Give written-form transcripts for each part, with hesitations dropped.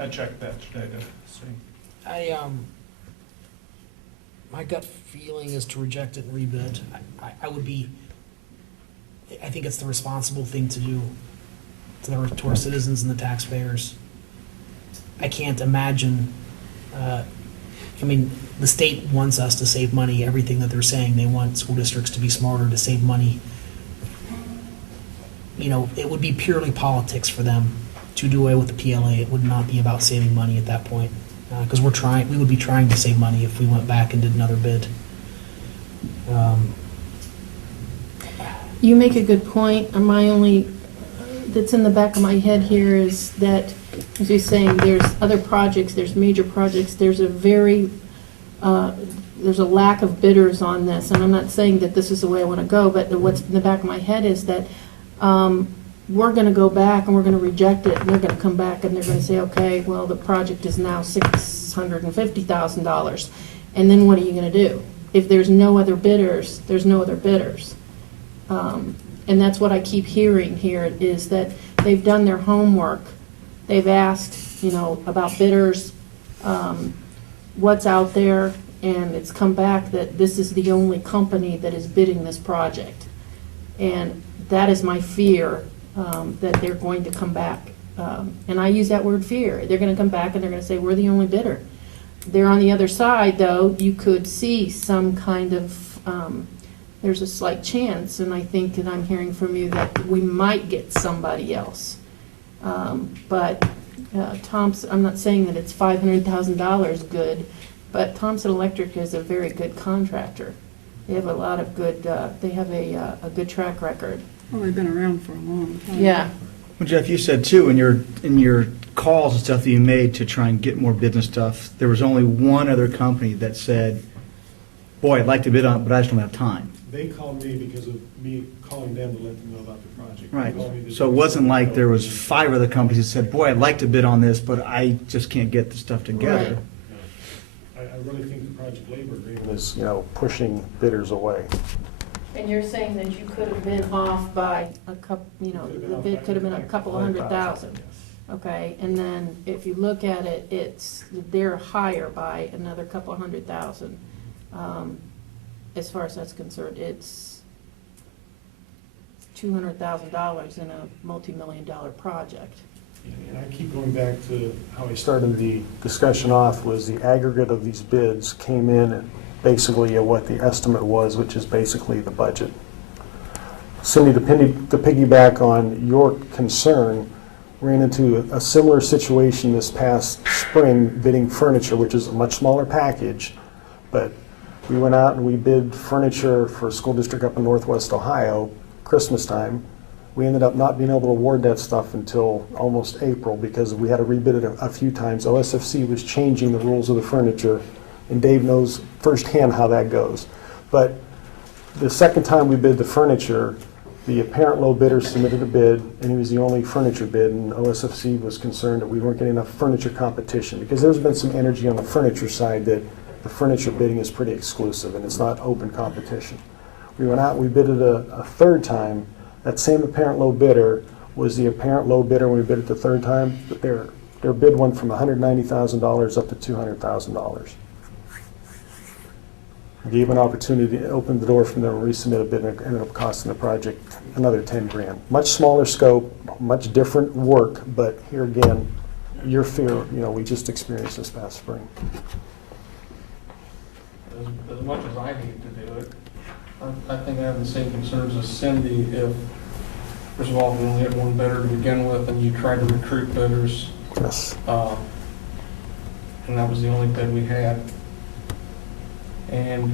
I checked that today to see. My gut feeling is to reject it and rebid. I think it's the responsible thing to do to our citizens and the taxpayers. I can't imagine, the state wants us to save money, everything that they're saying, they want school districts to be smarter, to save money. It would be purely politics for them to do away with the PLA. It would not be about saving money at that point. Because we would be trying to save money if we went back and did another bid. You make a good point. My only, that's in the back of my head here is that, as you're saying, there's other projects, there's major projects, there's a lack of bidders on this. And I'm not saying that this is the way I want to go, but what's in the back of my head is that we're going to go back and we're going to reject it, and they're going to come back and they're going to say, okay, well, the project is now $650,000. And then what are you going to do? If there's no other bidders, there's no other bidders. And that's what I keep hearing here, is that they've done their homework. They've asked, about bidders, what's out there, and it's come back that this is the only company that is bidding this project. And that is my fear, that they're going to come back. And I use that word fear. They're going to come back and they're going to say, we're the only bidder. They're on the other side, though. You could see some kind of, there's a slight chance, and I think that I'm hearing from you that we might get somebody else. But Thompson, I'm not saying that it's $500,000 good, but Thompson Electric is a very good contractor. They have a lot of good, they have a good track record. Well, they've been around for a long time. Yeah. Well, Jeff, you said too, in your calls and stuff that you made to try and get more business stuff, there was only one other company that said, boy, I'd like to bid on it, but I just don't have time. They called me because of me calling them to let them know about the project. Right. They called me to So it do wasn't like something. there was 5 other companies that said, boy, I'd like to bid on this, but I just can't get the stuff together. Right. I really think the project labor agreement is, pushing bidders away. And you're saying that you could have been off by a couple, the bid could have been a couple of $100,000. Okay, and then if you look at it, they're higher by another couple of $100,000. As far as that's concerned, it's $200,000 in a multi-million-dollar project. And I keep going back to how I started the discussion off, was the aggregate of these bids came in at basically at what the estimate was, which is basically the budget. Cindy, to piggyback on your concern, ran into a similar situation this past spring bidding furniture, which is a much smaller package, but we went out and we bid furniture for a school district up in Northwest Ohio, Christmas time. We ended up not being able to award that stuff until almost April because we had to rebid it a few times. OSFC was changing the rules of the furniture, and Dave knows firsthand how that goes. But the second time we bid the furniture, the apparent low bidder submitted a bid, and he was the only furniture bid, and OSFC was concerned that we weren't getting enough furniture competition, because there's been some energy on the furniture side that the furniture bidding is pretty exclusive and it's not open competition. We went out and we bid it a third time. That same apparent low bidder was the apparent low bidder when we bid it the third time, but their bid went from $190,000 up to $200,000. Gave an opportunity to open the door from them and resubmit a bid, and it ended up costing the project another 10 grand. Much smaller scope, much different work, but here again, your fear, we just experienced this past spring. As much as I hate to do it, I think I have the same concerns as Cindy. If, first of all, we only had one bidder to begin with, and you tried to recruit bidders, Yes. and that was the only bid we had. And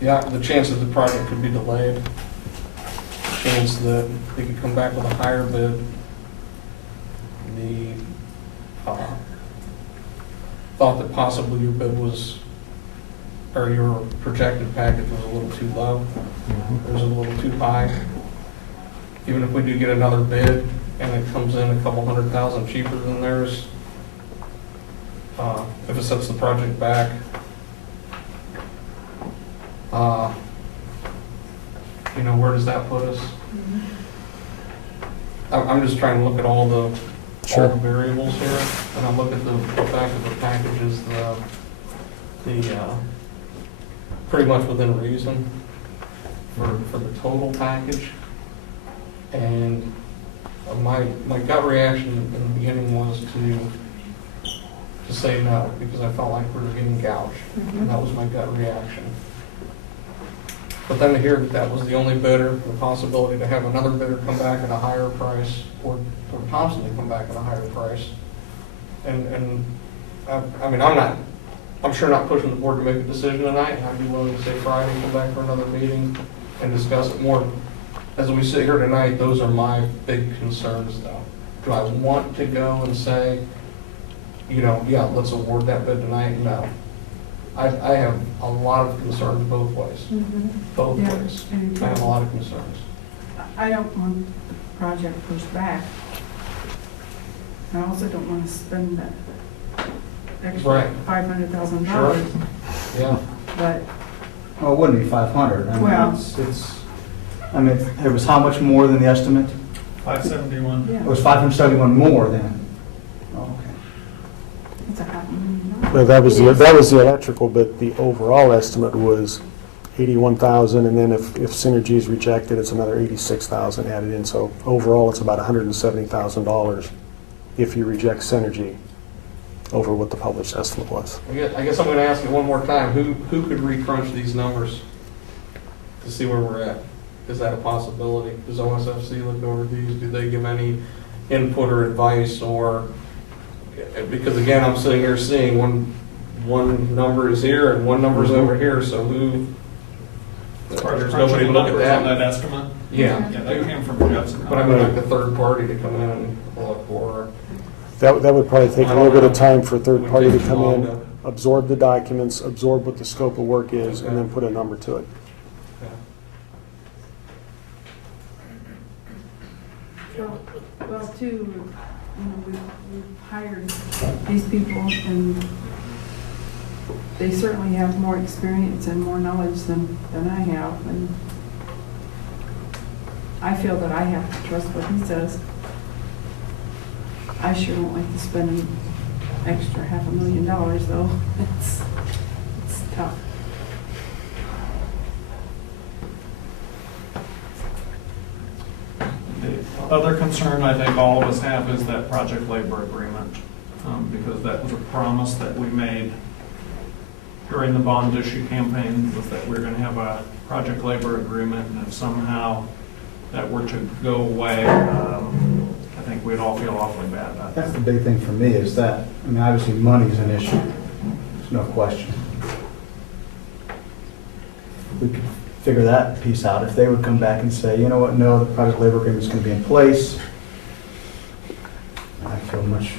the chance that the project could be delayed, the chance that they could come back with a higher bid, the thought that possibly your bid was, or your projected package was a little too low, it was a little too high. Even if we do get another bid and it comes in a couple $100,000 cheaper than theirs, if it sets the project back, where does that put us? I'm just trying to look at all the Sure. the variables here, and I look at the fact that the package is pretty much within reason for the total package. And my gut reaction in the beginning was to say no, because I felt like we were getting gouged, and that was my gut reaction. But then to hear that that was the only bidder, the possibility to have another bidder come back at a higher price, or Thompson to come back at a higher price, and I mean, I'm sure not pushing the board to make a decision tonight, and I'd be willing to say Friday, come back for another meeting and discuss it more. As we sit here tonight, those are my big concerns, though. Do I want to go and say, yeah, let's award that bid tonight? No. I have a lot of concerns both ways. Both Yeah, ways. and- I have a lot of concerns. I don't want the project pushed back. I also don't want to spend that extra Right. $500,000. Yeah. But, Well, it wouldn't be 500. I mean, Well- I mean, it was how much more than the estimate? 571. yeah, It was 571 more than. Oh, okay. it's $500,000. Well, that was the electrical, but the overall estimate was 81,000, and then if Synergy is rejected, it's another 86,000 added in, so overall, it's about $170,000 if you reject Synergy over what the published estimate was. I guess I'm going to ask you one more time. Who could recrunch these numbers to see where we're at? Is that a possibility? Does OSFC look over these? Do they give any input or advice? Or, because again, I'm sitting here seeing one number is here and one number is over here, so who? There's nobody to look at On that. that estimate? Yeah. Yeah, that came from Judson. But I mean, like the third party to come in and look, or That would probably take a little bit of time for a third Would party to take too come long in, to- absorb the documents, absorb what the scope of work is, and then put a number to it. Well, too, we've hired these people, and they certainly have more experience and more knowledge than I have, and I feel that I have to trust what he says. I sure don't like to spend an extra $500,000, though. It's tough. The other concern I think all of us have is that project labor agreement, because that was a promise that we made during the bond issue campaign, was that we're going to have a project labor agreement, and if somehow that were to go away, I think we'd all feel awfully bad about That's that. the big thing for me is that, I mean, obviously money is an issue. There's no question. We could figure that piece out. If they would come back and say, you know what, no, the project labor agreement's going to be in place, I feel much.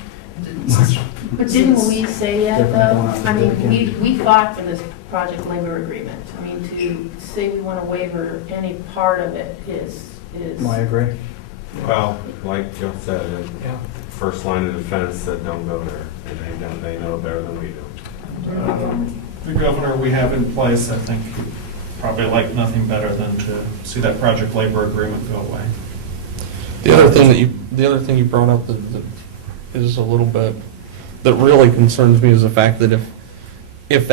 But didn't we say that, Different though? one on I the mean, weekend. we fought for this project labor agreement. I mean, to say we want to waiver any part of it is, No, I agree. Well, like Joe said, yeah. first line of defense said don't go there, and they know better than we do. The governor we have in place, I think, would probably like nothing better than to see that project labor agreement go away. The other thing you brought up that is a little bit, that really concerns me is the fact that if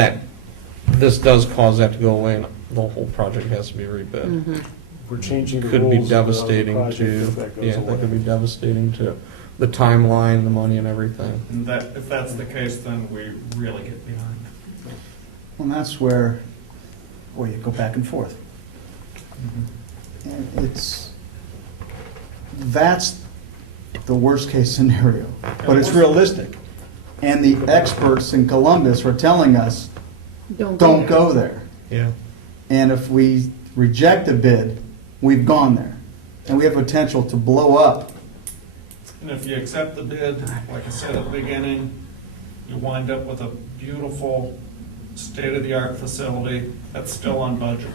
this does cause that to go away, the whole project has to be rebid. We're changing the Could rules be of the devastating project to, if that goes yeah, that could be away. devastating to the timeline, the money and everything. And that, if that's the case, then we really get behind. Well, that's where you go back and forth. And that's the worst-case scenario, but it's realistic. And the experts in Columbus are telling us, don't go there. Yeah. And if we reject a bid, we've gone there. And we have potential to blow up. And if you accept the bid, like I said at the beginning, you wind up with a beautiful, state-of-the-art facility that's still on budget.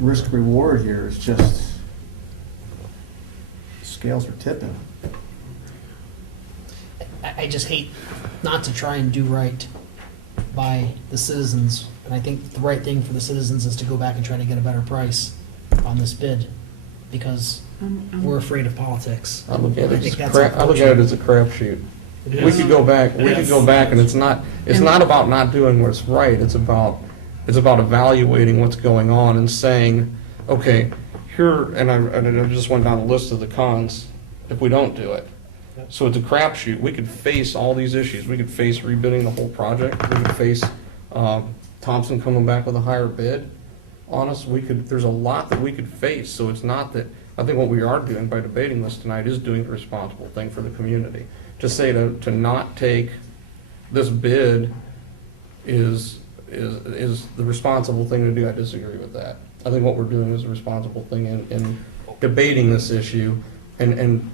Risk-reward here is just, scales are tipping. I just hate not to try and do right by the citizens. And I think the right thing for the citizens is to go back and try to get a better price on this bid. because we're afraid of politics. I look at I it think as that's I look at it as a crapshoot. It We is. could go back, and it's not about not doing what's right, it's about evaluating what's going on and saying, okay, here, and I just went down a list of the cons if we don't do it. So it's a crapshoot, we could face all these issues, we could face rebidding the whole project, we could face, Thompson coming back with a higher bid on us, there's a lot that we could face, so it's not that, I think what we are doing by debating this tonight is doing the responsible thing for the community. To say to not take this bid is the responsible thing to do, I disagree with that. I think what we're doing is a responsible thing in debating this issue, and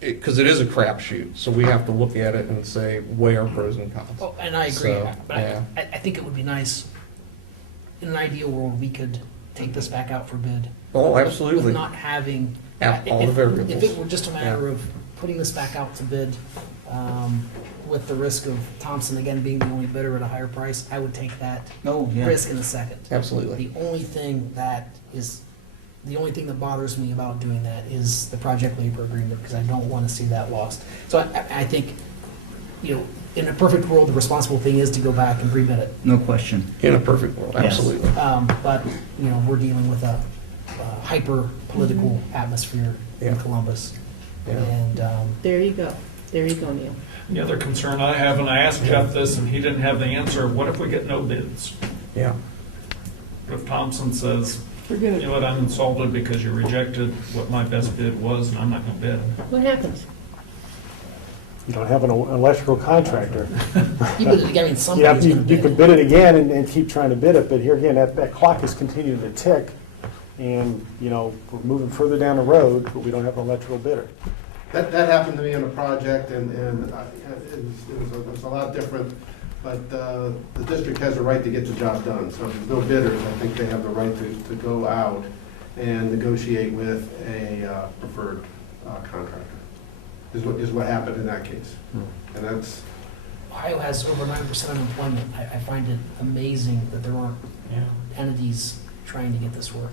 because it is a crapshoot, so we have to look at it and say, weigh our pros and cons. Oh, and I agree, So, but yeah. I think it would be nice, in an ideal world, we could take this back out for bid. Oh, absolutely. With not having. All the variables. If it were just a matter of putting this back out to bid, with the risk of Thompson again being the only bidder at a higher price, I would take that Oh, yeah. risk in a second. Absolutely. The only thing that bothers me about doing that is the project labor agreement, because I don't want to see that lost. So I think, in a perfect world, the responsible thing is to go back and rebid it. No question. In a perfect world, Yes. absolutely. But, we're dealing with a hyper-political atmosphere in Yeah. Columbus. Yeah. And, There you go. There you go, Neil. The other concern I have, and I asked Jeff this, and he didn't have the answer, what if we get no bids? Yeah. What if Thompson says, Forget you it. know what, I'm insulted because you rejected what my best bid was, and I'm not gonna bid? What happens? You don't have an electrical contractor. you bid it again, I mean, You somebody's have, gonna you bid can it. bid it again and keep trying to bid it, but here again, that clock is continuing to tick. And, we're moving further down the road, but we don't have an electrical bidder. That happened to me on a project, and it was a lot different, but the district has a right to get the job done. So if there's no bidders, I think they have the right to go out and negotiate with a preferred contractor, is what happened in that case. And that's, Ohio has over 9% unemployment. I find it amazing that there aren't entities trying to get this work.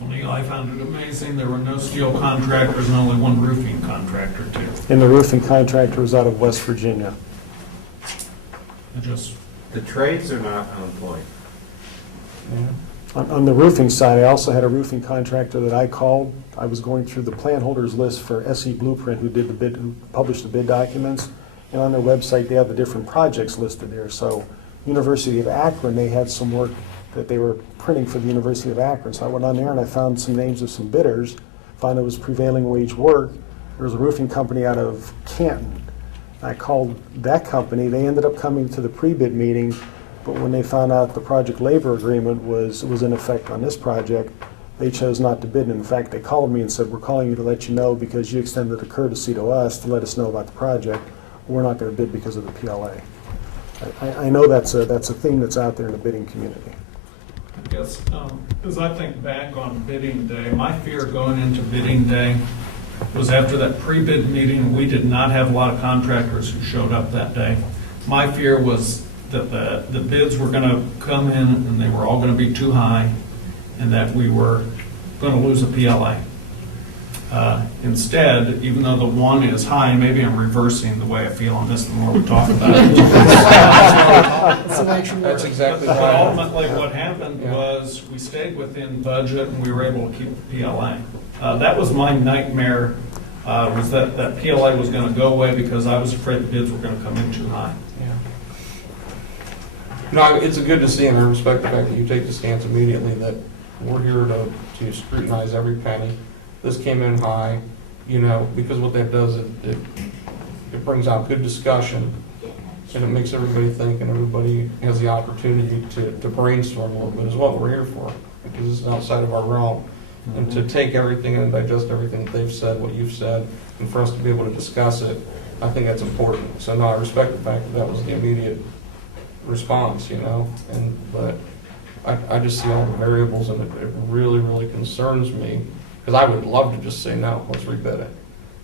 Well, Neil, I found it amazing, there were no steel contractors and only one roofing contractor too. And the roofing contractor is out of West Virginia. I just, The trades are not unemployed. On the roofing side, I also had a roofing contractor that I called. I was going through the plan holders list for SE Blueprint, who published the bid documents. And on their website, they have the different projects listed there. So University of Akron, they had some work that they were printing for the University of Akron. So I went on there and I found some names of some bidders, found it was prevailing wage work. There was a roofing company out of Canton. I called that company. They ended up coming to the pre-bid meeting, but when they found out the project labor agreement was in effect on this project, they chose not to bid. And in fact, they called me and said, we're calling you to let you know because you extended a courtesy to us to let us know about the project. We're not going to bid because of the PLA. I know that's a theme that's out there in the bidding community. I guess, as I think back on bidding day, my fear going into bidding day was after that pre-bid meeting, we did not have a lot of contractors who showed up that day. My fear was that the bids were going to come in and they were all going to be too high and that we were going to lose a PLA. Instead, even though the one is high, maybe I'm reversing the way I feel on this the more we talk about it. That's exactly But why. ultimately, what happened Yeah. was we stayed within budget and we were able to keep the PLA. That was my nightmare, was that PLA was going to go away because I was afraid the bids were going to come in too high. No, it's good to see, and I respect the fact that you take the stance immediately that we're here to scrutinize every penny. This came in high, because what that does, it brings out good discussion, and it makes everybody think, and everybody has the opportunity to brainstorm a little bit, is what we're here for, because it's outside of our realm. And to take everything and digest everything that they've said, what you've said, and for us to be able to discuss it, I think that's important. So no, I respect the fact that that was the immediate response, but I just see all the variables, and it really, really concerns me, because I would love to just say, no, let's rebid it.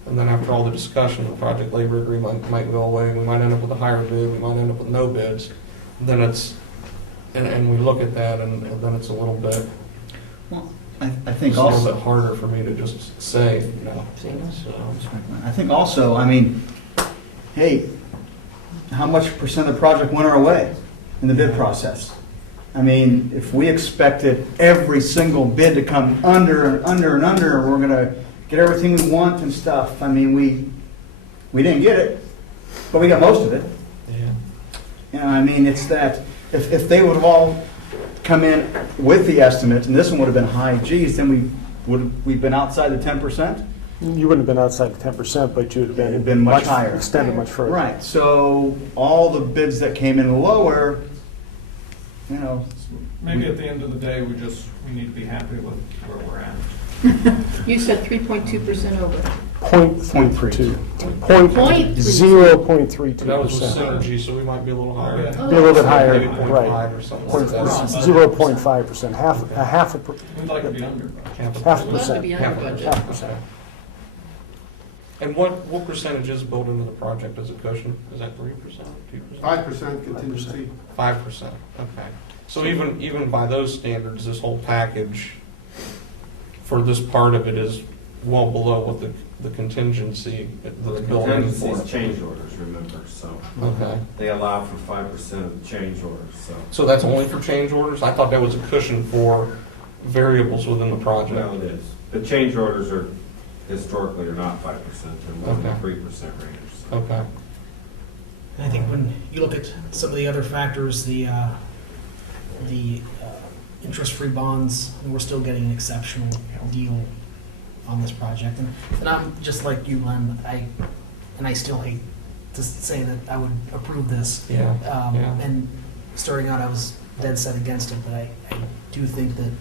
And then after all the discussion, the project labor agreement might go away, we might end up with a higher bid, we might end up with no bids, then and we look at that, and then it's a little bit, Well, I It's think a little also, bit harder for me to just say, you know. So, I think also, I mean, hey, how much percent of the project went our way in the bid process? I mean, if we expected every single bid to come under and under and under, we're gonna get everything we want and stuff, I mean, we didn't get it, but we got most of it. yeah. You know, I mean, it's that, if they would have all come in with the estimate, and this one would have been high, geez, then we've been outside the 10%? You wouldn't have been outside the 10%, but you'd have It'd been much higher. Extended much further. Right, so all the bids that came in lower, you know, Maybe at the end of the day, we need to be happy with where we're at. You said 3.2% over. 0.32. Point. 0.32%. That was with synergy, so we might be a little higher. Yeah. Be a little bit higher, Maybe 0.5 right. or something Point- like that. 0.5%, half a We'd like to be under. Half a half a Love to percent. be under budget. Half percent. And what percentage is built into the project as a cushion? Is that 3%, 2%? 5% contingency. 5%, okay. So even by those standards, this whole package for this part of it is well below what the contingency, the The building contingency for. is change orders, remember, so Okay. they allow for 5% of the change orders, so. So that's only for change orders? I thought that was a cushion for variables within the project. Well, it is. The change orders are historically are not 5%, they're more than Okay. 3% range. So. Okay. And I think when you look at some of the other factors, the interest-free bonds, we're still getting an exceptional deal on this project. And I'm just like you, Glenn, I still hate to say that I would approve this. Yeah. Yeah. And starting out, I was dead set against it, but I do think that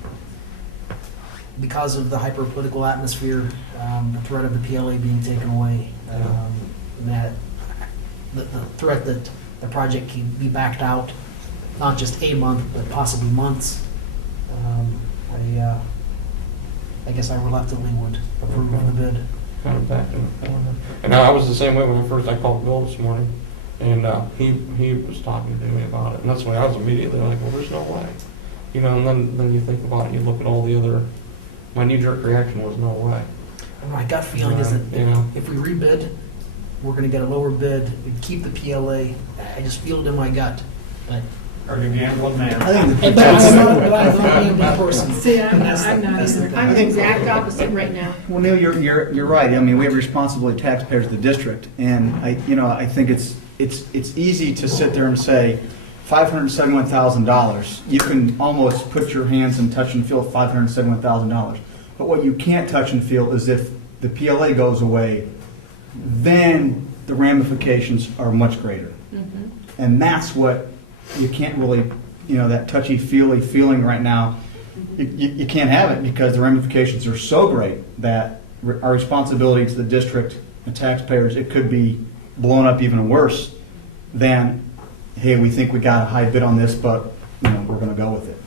because of the hyper-political atmosphere, the threat of the PLA being taken away, that the threat that the project can be backed out, not just a month, but possibly months, I guess I reluctantly would approve of the bid. Kind of back in the corner. And I was the same way when I called Bill this morning, and he was talking to me about it, and that's why I was immediately like, well, there's no way. You know, and then you think about it, you look at all the other, my knee-jerk reaction was no way. And my gut feeling is that Yeah. if we rebid, we're gonna get a lower bid, we'd keep the PLA. I just feel it in my gut, but. Are you gambling man? I think the And but I'm not a gambling person. See, I'm That's the- not that's the either. thing. I'm the exact opposite right now. Well, Neil, you're right. I mean, we have a responsibility taxpayers of the district, and I think it's easy to sit there and say, $571,000. You can almost put your hands and touch and feel $571,000. But what you can't touch and feel is if the PLA goes away, then the ramifications are much greater. Mhm. And that's what you can't really, that touchy-feely feeling right now, you can't have it because the ramifications are so great that our responsibility to the district and taxpayers, it could be blown up even worse than, hey, we think we got a high bid on this, but, we're gonna go with it.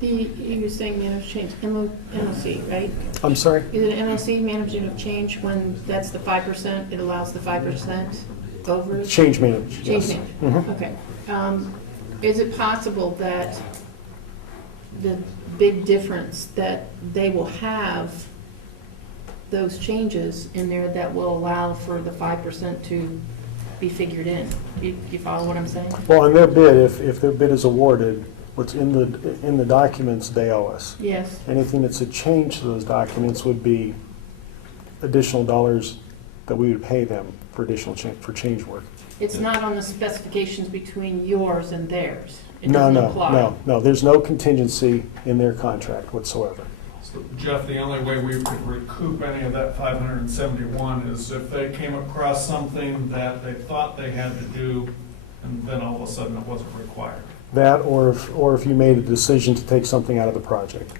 You were saying managed change, NOC, right? I'm sorry? Is it NOC, management of change, when that's the 5%, it allows the 5% over? Change management, Change yes. management, Mhm. okay. Is it possible that the big difference that they will have those changes in there that will allow for the 5% to be figured in? You follow what I'm saying? Well, on their bid, if their bid is awarded, what's in the documents, they owe us. Yes. Anything that's a change to those documents would be additional dollars that we would pay them for additional for change work. It's not on the specifications between yours and theirs? It No, doesn't no, apply? no, there's no contingency in their contract whatsoever. So, Jeff, the only way we could recoup any of that 571 is if they came across something that they thought they had to do, and then all of a sudden it wasn't required. That, or if you made a decision to take something out of the project.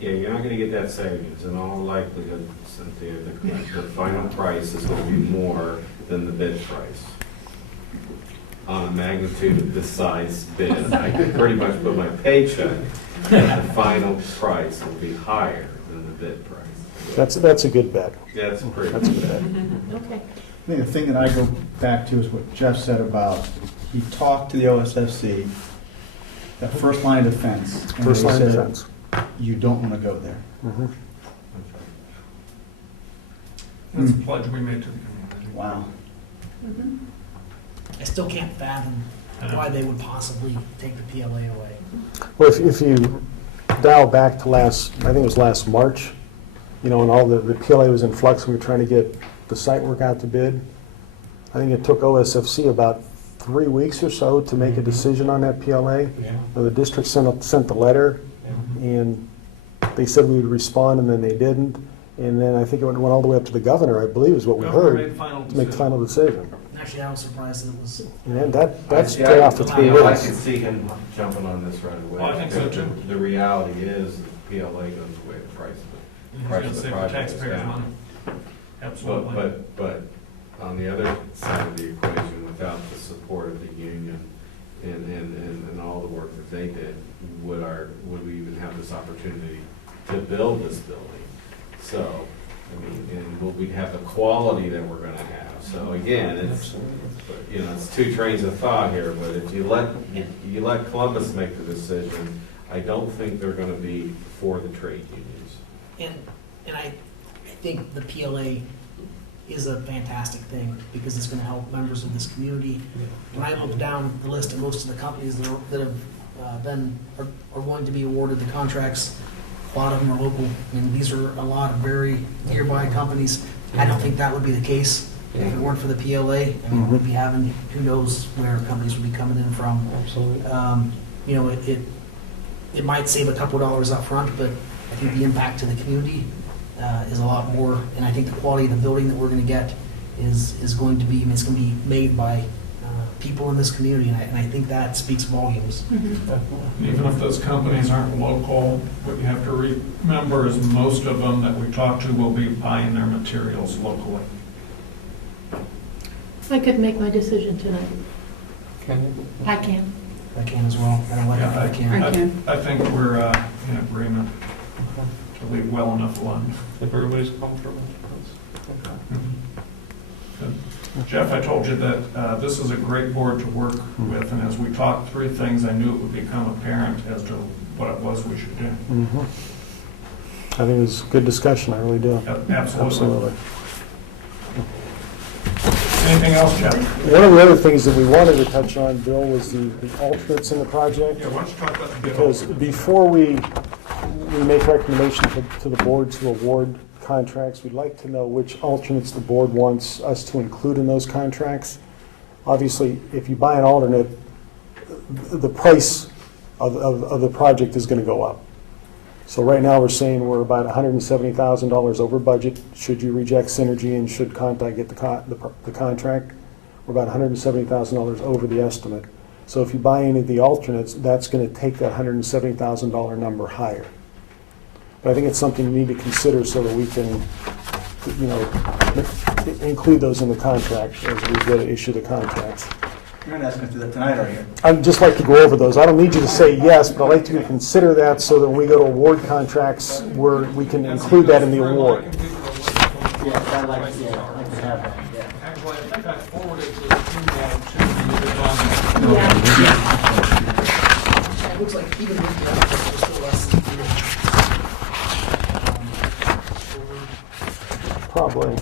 Yeah, you're not gonna get that savings. In all likelihood, Cynthia, the final price is gonna be more than the bid price. On a magnitude of this size bid, I could pretty much put my paycheck, that the final price will be higher than the bid price. That's a good bet. That's pretty. That's a good bet. Okay. I think the thing that I go back to is what Jeff said about, he talked to the OSFC, that first line of defense. and First they line of said, defense. you don't want to go there. Mhm. That's a pledge we made to the community. Wow. I still can't fathom why they would possibly take the PLA away. Well, if you dial back to I think it was last March, you know, and all the PLA was in flux, we were trying to get the site work out to bid. I think it took OSFC about 3 weeks or so to make a decision on that PLA. Yeah. The district sent the letter, and they said we would respond, and then they didn't. And then I think it went all the way up to the governor, I believe is what we Governor heard, made final to make the decision. final decision. Actually, I was surprised that it was, And that's Yeah, straight off for 3 I weeks. can see him jumping on this right away. Well, I think so, too. The reality is, the PLA goes away, the price of it. He's Price gonna of the save the project is taxpayers down. money. Absolutely. But on the other side of the equation, without the support of the union and all the work that they did, would we even have this opportunity to build this building? So, I mean, and will we have the quality that we're gonna have? So again, it's, you know, it's two trains of thought here, but if you let Columbus make the decision, I don't think they're gonna be for the trade unions. and I think the PLA is a fantastic thing because it's going to help members of this community. When I look down the list of most of the companies that have are going to be awarded the contracts, a lot of them are local, and these are a lot of very nearby companies. I don't think that would be the case if it weren't for the PLA. I mean, we'd be having, who knows where companies would be coming in from. Absolutely. You know, it might save a couple dollars up front, but I think the impact to the community is a lot more, and I think the quality of the building that we're going to get is going to be, I mean, it's going to be made by people in this community, and I think that speaks volumes. Even if those companies aren't local, what you have to remember is most of them that we talk to will be buying their materials locally. I could make my decision tonight. Can you? I can. I can as well. I don't like it, but I can. I can. I think we're in agreement to leave well enough alone. If everybody's comfortable. Good. Jeff, I told you that this is a great board to work with, and as we talked through things, I knew it would become apparent as to what it was we should do. Mhm. I think it was a good discussion, I really do. Absolutely. Anything else, Jeff? One of the other things that we wanted to touch on, Bill, was the alternates in the project. Yeah, why don't you talk about the bid Because opening? before we make recommendation to the board to award contracts, we'd like to know which alternates the board wants us to include in those contracts. Obviously, if you buy an alternate, the price of the project is going to go up. So right now, we're saying we're about $170,000 over budget. Should you reject Synergy and should Contact get the contract, we're about $170,000 over the estimate. So if you buy any of the alternates, that's going to take that $170,000 number higher. But I think it's something you need to consider so that we can, you know, include those in the contract as we go to issue the contracts. You're not asking us to do that tonight, are you? I'd just like to go over those. I don't need you to say yes, but I'd like you to consider that so that when we go to award contracts, we can include that in the award. Yeah, I'd like to have that, yeah. Actually, I think I forwarded the email to you. Yeah, it looks like even with that, it's still less than Probably.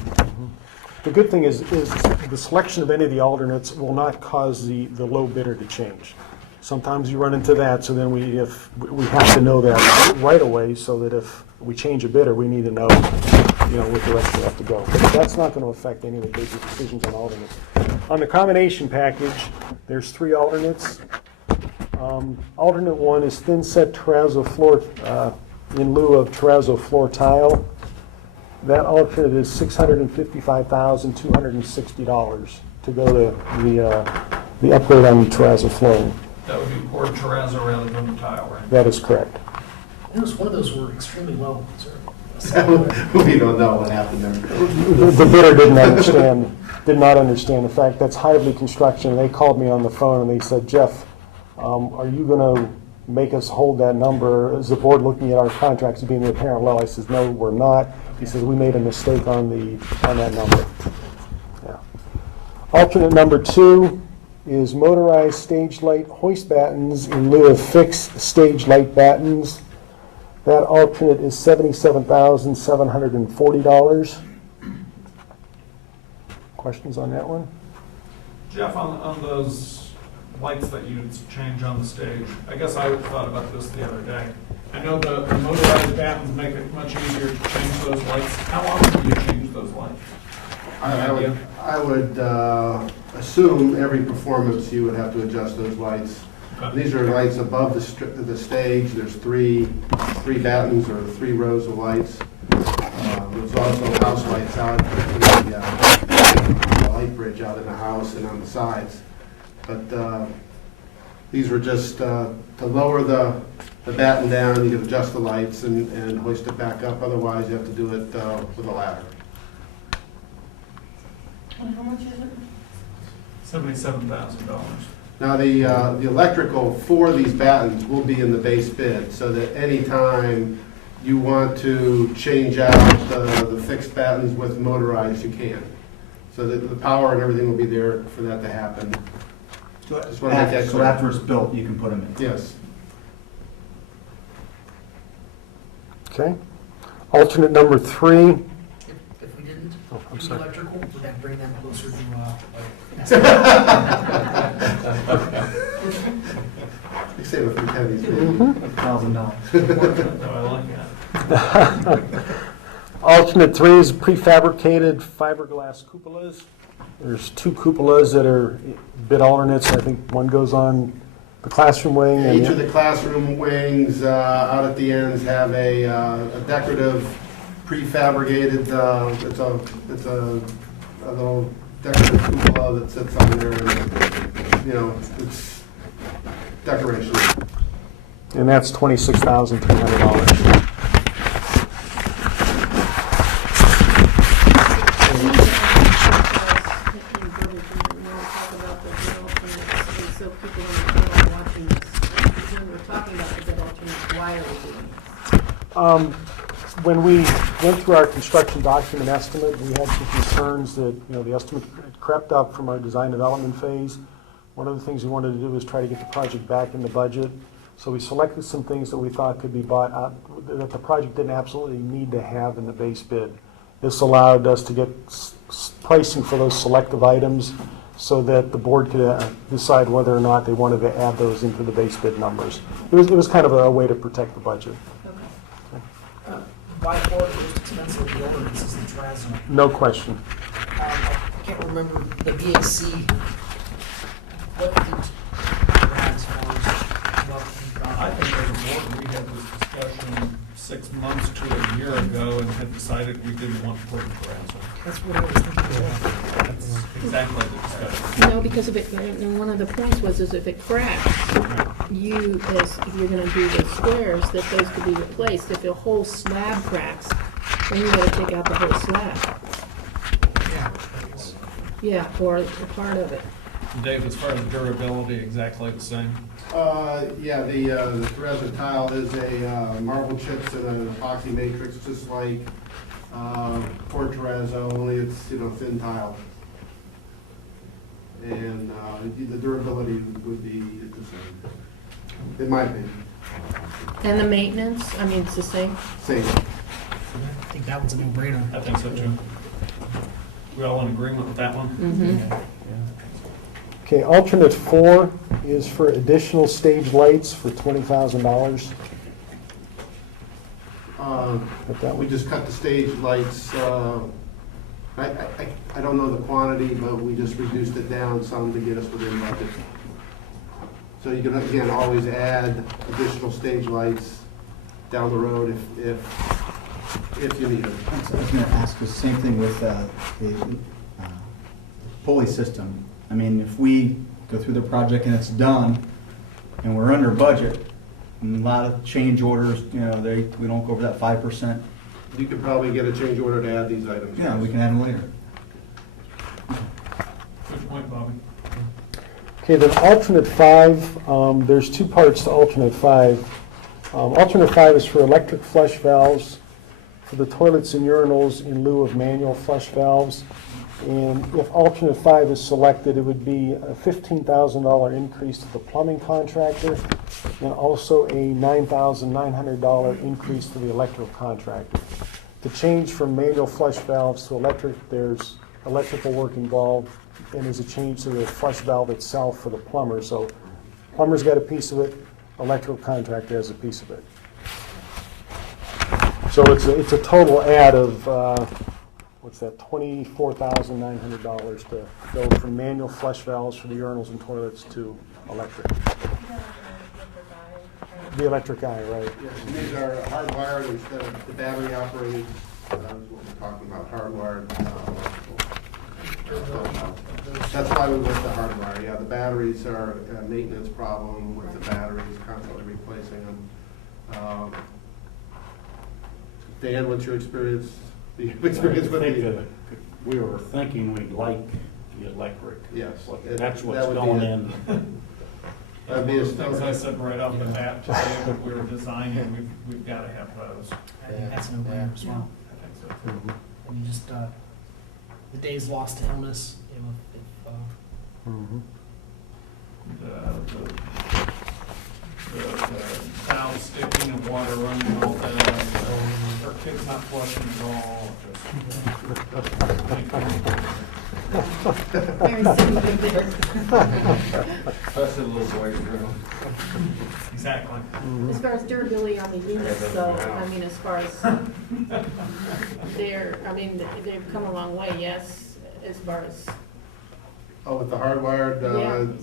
The good thing is the selection of any of the alternates will not cause the low bidder to change. Sometimes you run into that, so then we have to know that right away, so that if we change a bidder, we need to know, you know, what direction we have to go. But that's not going to affect any of the big decisions on alternates. On the combination package, there's 3 alternates. Alternate 1 is thin set terrazzo floor in lieu of terrazzo floor tile. That alternate is $655,260 to go to the upgrade on the terrazzo flooring. That would be poured terrazzo rather than the tile, right? That is correct. I noticed one of those were extremely low, sir. We don't know what happened there. The bidder did not understand. In fact, that's Hively Construction. They called me on the phone and they said, Jeff, are you going to make us hold that number? Is the board looking at our contracts being apparent low? I says, no, we're not. He says, we made a mistake on that number. Yeah. Alternate number 2 is motorized stage light hoist battens in lieu of fixed stage light battens. That alternate is $77,740. Questions on that one? Jeff, on those lights that you change on the stage, I guess I thought about this the other day. I know the motorized battens make it much easier to change those lights. How often do you change those lights? I would assume every performance you would have to adjust those lights. These are lights above the stage. There's three battens or 3 rows of lights. There's also house lights out, the light bridge out in the house and on the sides. But these were just to lower the batten down. You can adjust the lights and hoist it back up. Otherwise, you have to do it with a ladder. And how much is it? $77,000. Now, the electrical for these battens will be in the base bid, so that any time you want to change out the fixed battens with motorized, you can. So that the power and everything will be there for that to happen. Just wanna make that So clear. after it's built, you can put them in. Yes. Okay. Alternate number 3. If we didn't Oh, I'm do sorry. electrical, would that bring them closer to, You save a few pennies. $1,000. So I like that. Alternate 3 is prefabricated fiberglass cupolas. There's 2 cupolas that are bid alternates. I think one goes on the classroom wing. and Each of the classroom wings out at the ends have a decorative prefabricated, it's a little decorative cupola that sits on there and, it's decoration. And that's $26,300. So people in the home watching this, when we're talking about the bid alternates, why are we doing this? When we went through our construction document estimate, we had some concerns that, the estimate had crept up from our design development phase. One of the things we wanted to do was try to get the project back in the budget. So we selected some things that we thought could be bought out, that the project didn't absolutely need to have in the base bid. This allowed us to get pricing for those selective items so that the board could decide whether or not they wanted to add those into the base bid numbers. It was kind of a way to protect the budget. by far the most expensive of the ordinances in Trazzo. No question. I can't remember the BAC. What did as far as what I think as a board, we had this discussion 6 months to a year ago and had decided we didn't want to put it for Ransom. That's what I was thinking. That's exactly the discussion. No, because if it, and one of the points was, is if it cracks, if you're gonna do the squares, that those could be replaced. If a whole slab cracks, then you gotta take out the whole slab. Yeah. Yeah, or a part of it. Dave, as far as durability, exactly the same. Yeah, the Theresa tile is a marble chips and an epoxy matrix, just like Fort Terrazzo, only it's, thin tile. And the durability would be the same, in my opinion. And the maintenance, I mean, it's the same. Same. I think that was a no-brainer. I think so too. We all in agreement with that one? Mm-hmm. Okay, alternate 4 is for additional stage lights for $20,000. Put that We one. just cut the stage lights, I don't know the quantity, but we just reduced it down some to get us within budget. So you can, again, always add additional stage lights down the road if you need them. I was going to ask the same thing with the pulley system. I mean, if we go through the project and it's done, and we're under budget, and a lot of change orders, we don't go over that 5%. You could probably get a change order to add these items. Yeah, we can add them later. Good point, Bobby. Okay, then alternate 5, there's 2 parts to alternate 5. Alternate 5 is for electric flush valves for the toilets and urinals in lieu of manual flush valves. And if alternate 5 is selected, it would be a $15,000 increase to the plumbing contractor and also a $9,900 increase to the electrical contractor. To change from manual flush valves to electric, there's electrical work involved, and there's a change to the flush valve itself for the plumber. So plumber's got a piece of it, electrical contractor has a piece of it. So it's a total add of, what's that, $24,900 to go from manual flush valves for the urinals and toilets to electric. The electric eye, right. Yes, and these are hardwired instead of the battery operated, what we're talking about, hardwired. That's why we went to hardwire. Yeah, the batteries are a maintenance problem with the batteries, constantly replacing them. Dan, what's your experience? The experience with the? We were thinking we'd like the electric. Yes. That's That what's would be going it. in. That'd be a Things I said right off the bat today when we were designing, we've got to have those. I think that's no brainer as well. I think so too. I mean, just the days lost to illness, you know, if, The valve sticking and water running all that, our kids not flushing at all, Especially the little boys' room. exactly. As far as durability on the units, so, I mean, as far as they've come a long way, yes, as far as, Oh, with the hardwired,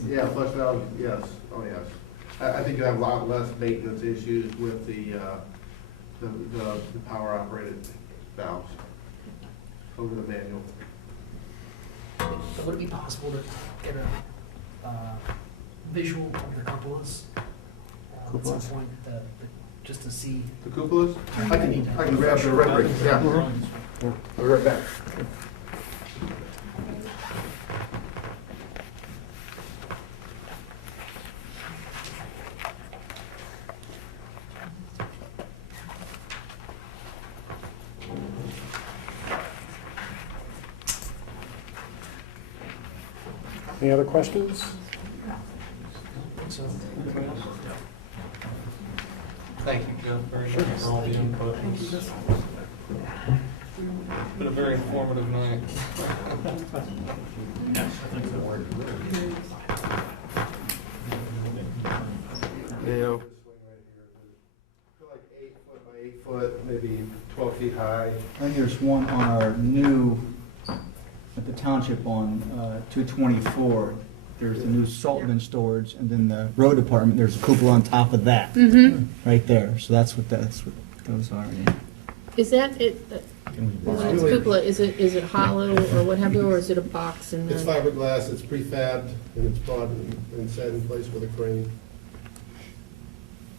Yeah. yeah, flush valve, yes, oh, yes. I think you have a lot less maintenance issues with the power operated valves over the manual. but would it be possible to get a visual of your cupolas at some Cupolas? point, just to see? The cupolas? I can grab the rendering, yeah. I'll be right back. Any other questions? So, Thank you, Jeff, very much for all the input. It's been a very informative night. Yes, I think so. Yeah. Like 8 foot by 8 foot, maybe 12 feet high. I think there's one on our new, at the township on 224. There's the new salt bin storage, and then the road department, there's a cupola on top of that, right there. So that's what those are. Yeah. is that it, when it's cupola, is it hollow or what have you, or is it a box and It's then? fiberglass, it's prefabbed, and it's brought and set in place with a crane.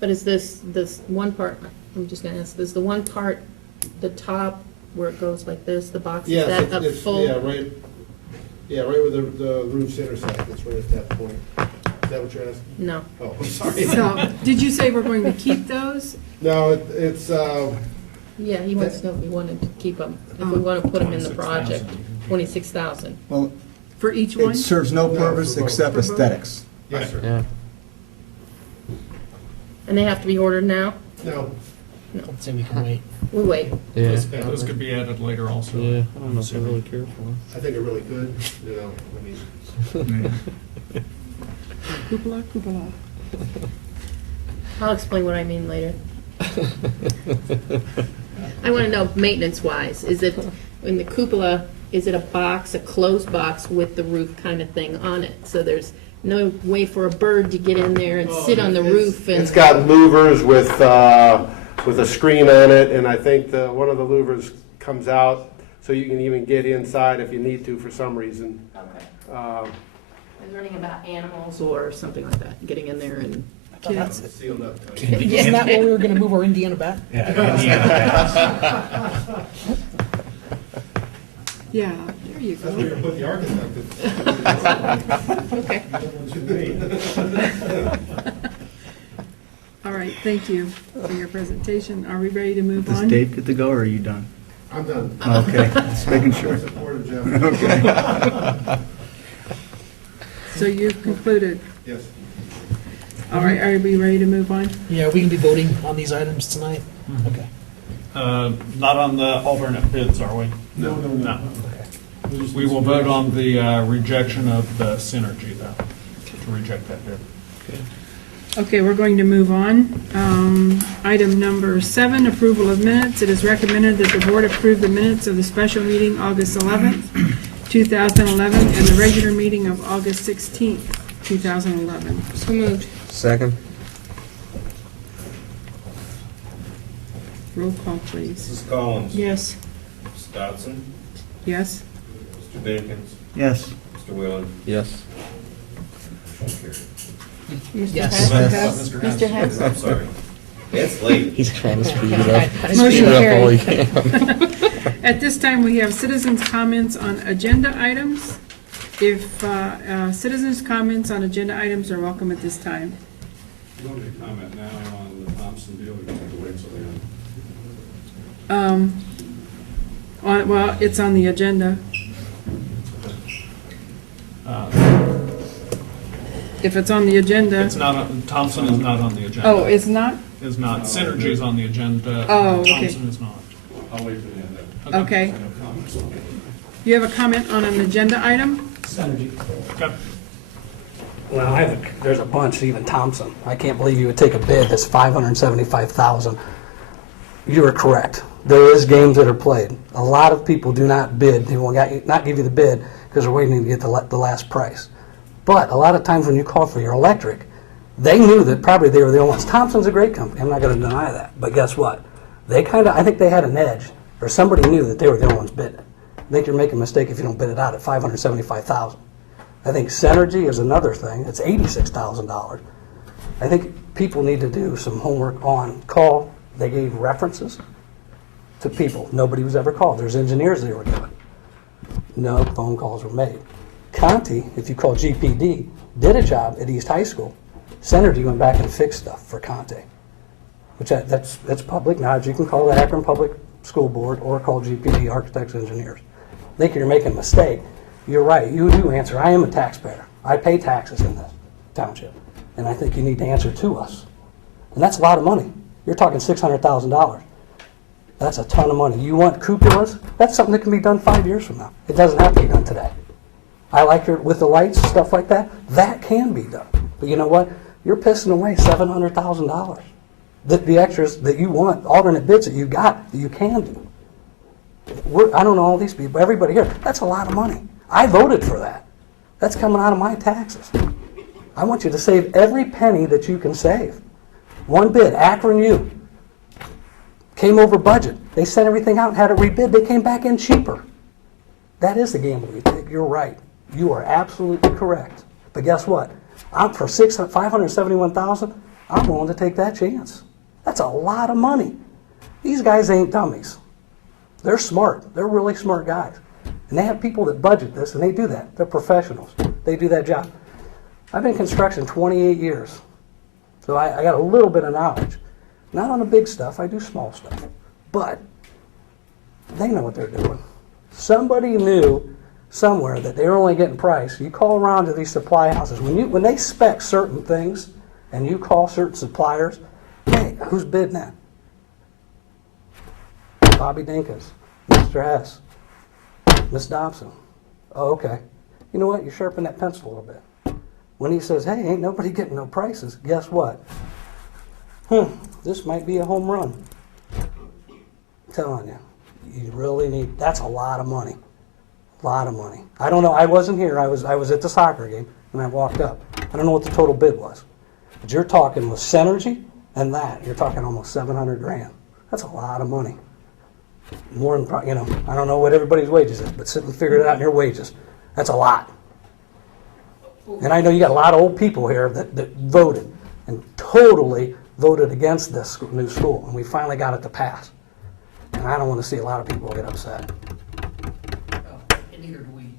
But is this one part, I'm just gonna ask, is the one part, the top where it goes like this, the box, is Yes, that a it's, full? yeah, right where the roof's intersect, it's right at that point. Is that what you're asking? No. Oh, I'm sorry. So, did you say we're going to keep those? No, it's, Yeah, he wants to know if we wanted to keep them, if we want to put them in the project, 26,000. Well, For each one? it serves no No, purpose for both. except For both? aesthetics. yes, sir. And they have to be ordered now? No, I'd say we can wait. We'll wait. Those could be added later also. Yeah, I don't know if I really care for it. I think it really could, you know, I mean, Cupola, cupola. I'll explain what I mean later. I want to know, maintenance-wise, is it, in the cupola, is it a box, a closed box with the roof kind of thing on it? So there's no way for a bird to get in there and sit on the roof and... It's got louvers with a screen on it, and I think one of the louvers comes out, so you can even get inside if you need to for some reason. Okay. I was learning about animals or something like that, getting in there and... That's It's sealed up. Isn't that where we were gonna move our Indiana bat? Yeah, there you That's where you go. put the architect. Okay. All right, thank you for your presentation. Are we ready to move Does on? Dave get to go, or are you done? I'm done. Okay, just making sure. I support it, Jeff. So you've concluded. Yes. All right, are we ready to move on? Yeah, we can be voting on these items tonight? Okay. Not on the alternate bids, are we? No. No. We will vote on the rejection of the Synergy, though, to reject that bid. Okay, we're going to move on. Item number 7, approval of minutes. It is recommended that the board approve the minutes of the special meeting August 11th, 2011, and the regular meeting of August 16th, 2011. So moved. Second. Roll call, please. Mrs. Collins? Yes. Mrs. Dodson? Yes? Mr. Dinkins? Yes. Mr. Wheeler? Yes. Motion carried. Yes. Hess? Mr. Hess? I'm sorry. It's late. He's trying to speed it up. Motion Speed it up all he carried. can. At this time, we have citizens' comments on agenda items. If citizens' comments on agenda items are welcome at this time. You want me to comment now on the Thompson deal, or you want to wait till the end? Well, it's on the agenda. If it's on the agenda. It's not, Thompson is not on the agenda. Oh, it's not? Is not. Synergy is on the agenda. Oh, okay. Thompson is not. I'll wait for the end. Okay. You have a comment on an agenda item? Okay. Well, there's a bunch, even Thompson. I can't believe you would take a bid that's $575,000. You are correct. There is games that are played. A lot of people do not bid. They will not give you the bid because they're waiting to get the last price. But a lot of times when you call for your electric, they knew that probably they were the only ones. Thompson's a great company. I'm not going to deny that. But guess what? I think they had an edge, or somebody knew that they were the only ones bidding. I think you're making a mistake if you don't bid it out at $575,000. I think Synergy is another thing. It's $86,000. I think people need to do some homework on call. They gave references to people. Nobody was ever called. There's engineers they were given. No phone calls were made. Conti, if you call GPD, did a job at East High School. Synergy went back and fixed stuff for Conti, which that's public knowledge. You can call the Akron Public School Board or call GPD, Architects, Engineers. I think you're making a mistake. You're right. You do answer. I am a taxpayer. I pay taxes in this township, and I think you need to answer to us. And that's a lot of money. You're talking $600,000. That's a ton of money. You want cupolas? That's something that can be done 5 years from now. It doesn't have to be done today. I like with the lights, stuff like that. That can be done. But you know what? You're pissing away $700,000. The extras that you want, alternate bids that you got, that you can do. I don't know all these people, everybody here, that's a lot of money. I voted for that. That's coming out of my taxes. I want you to save every penny that you can save. One bid, Akron U, came over budget. They sent everything out and had it rebid. They came back in cheaper. That is the gamble you take. You're right. You are absolutely correct. But guess what? For $571,000, I'm willing to take that chance. That's a lot of money. These guys ain't dummies. They're smart. They're really smart guys. And they have people that budget this, and they do that. They're professionals. They do that job. I've been in construction 28 years, so I got a little bit of knowledge. Not on the big stuff. I do small stuff. But they know what they're doing. Somebody knew somewhere that they were only getting price. You call around to these supply houses. When they spec certain things and you call certain suppliers, hey, who's bidding that? Bobby Dinkins, Mr. Hess, Miss Dobson. Oh, okay. You know what? You sharpen that pencil a little bit. When he says, hey, ain't nobody getting no prices, guess what? This might be a home run. I'm telling you, you really need, that's a lot of money. A lot of money. I don't know, I wasn't here, I was at the soccer game, and I walked up. I don't know what the total bid was. But you're talking with Synergy and that, you're talking almost $700,000. That's a lot of money. More than, I don't know what everybody's wages is, but sit and figure it out in your wages. That's a lot. And I know you got a lot of old people here that voted and totally voted against this new school, and we finally got it to pass. And I don't want to see a lot of people get upset. And neither do we.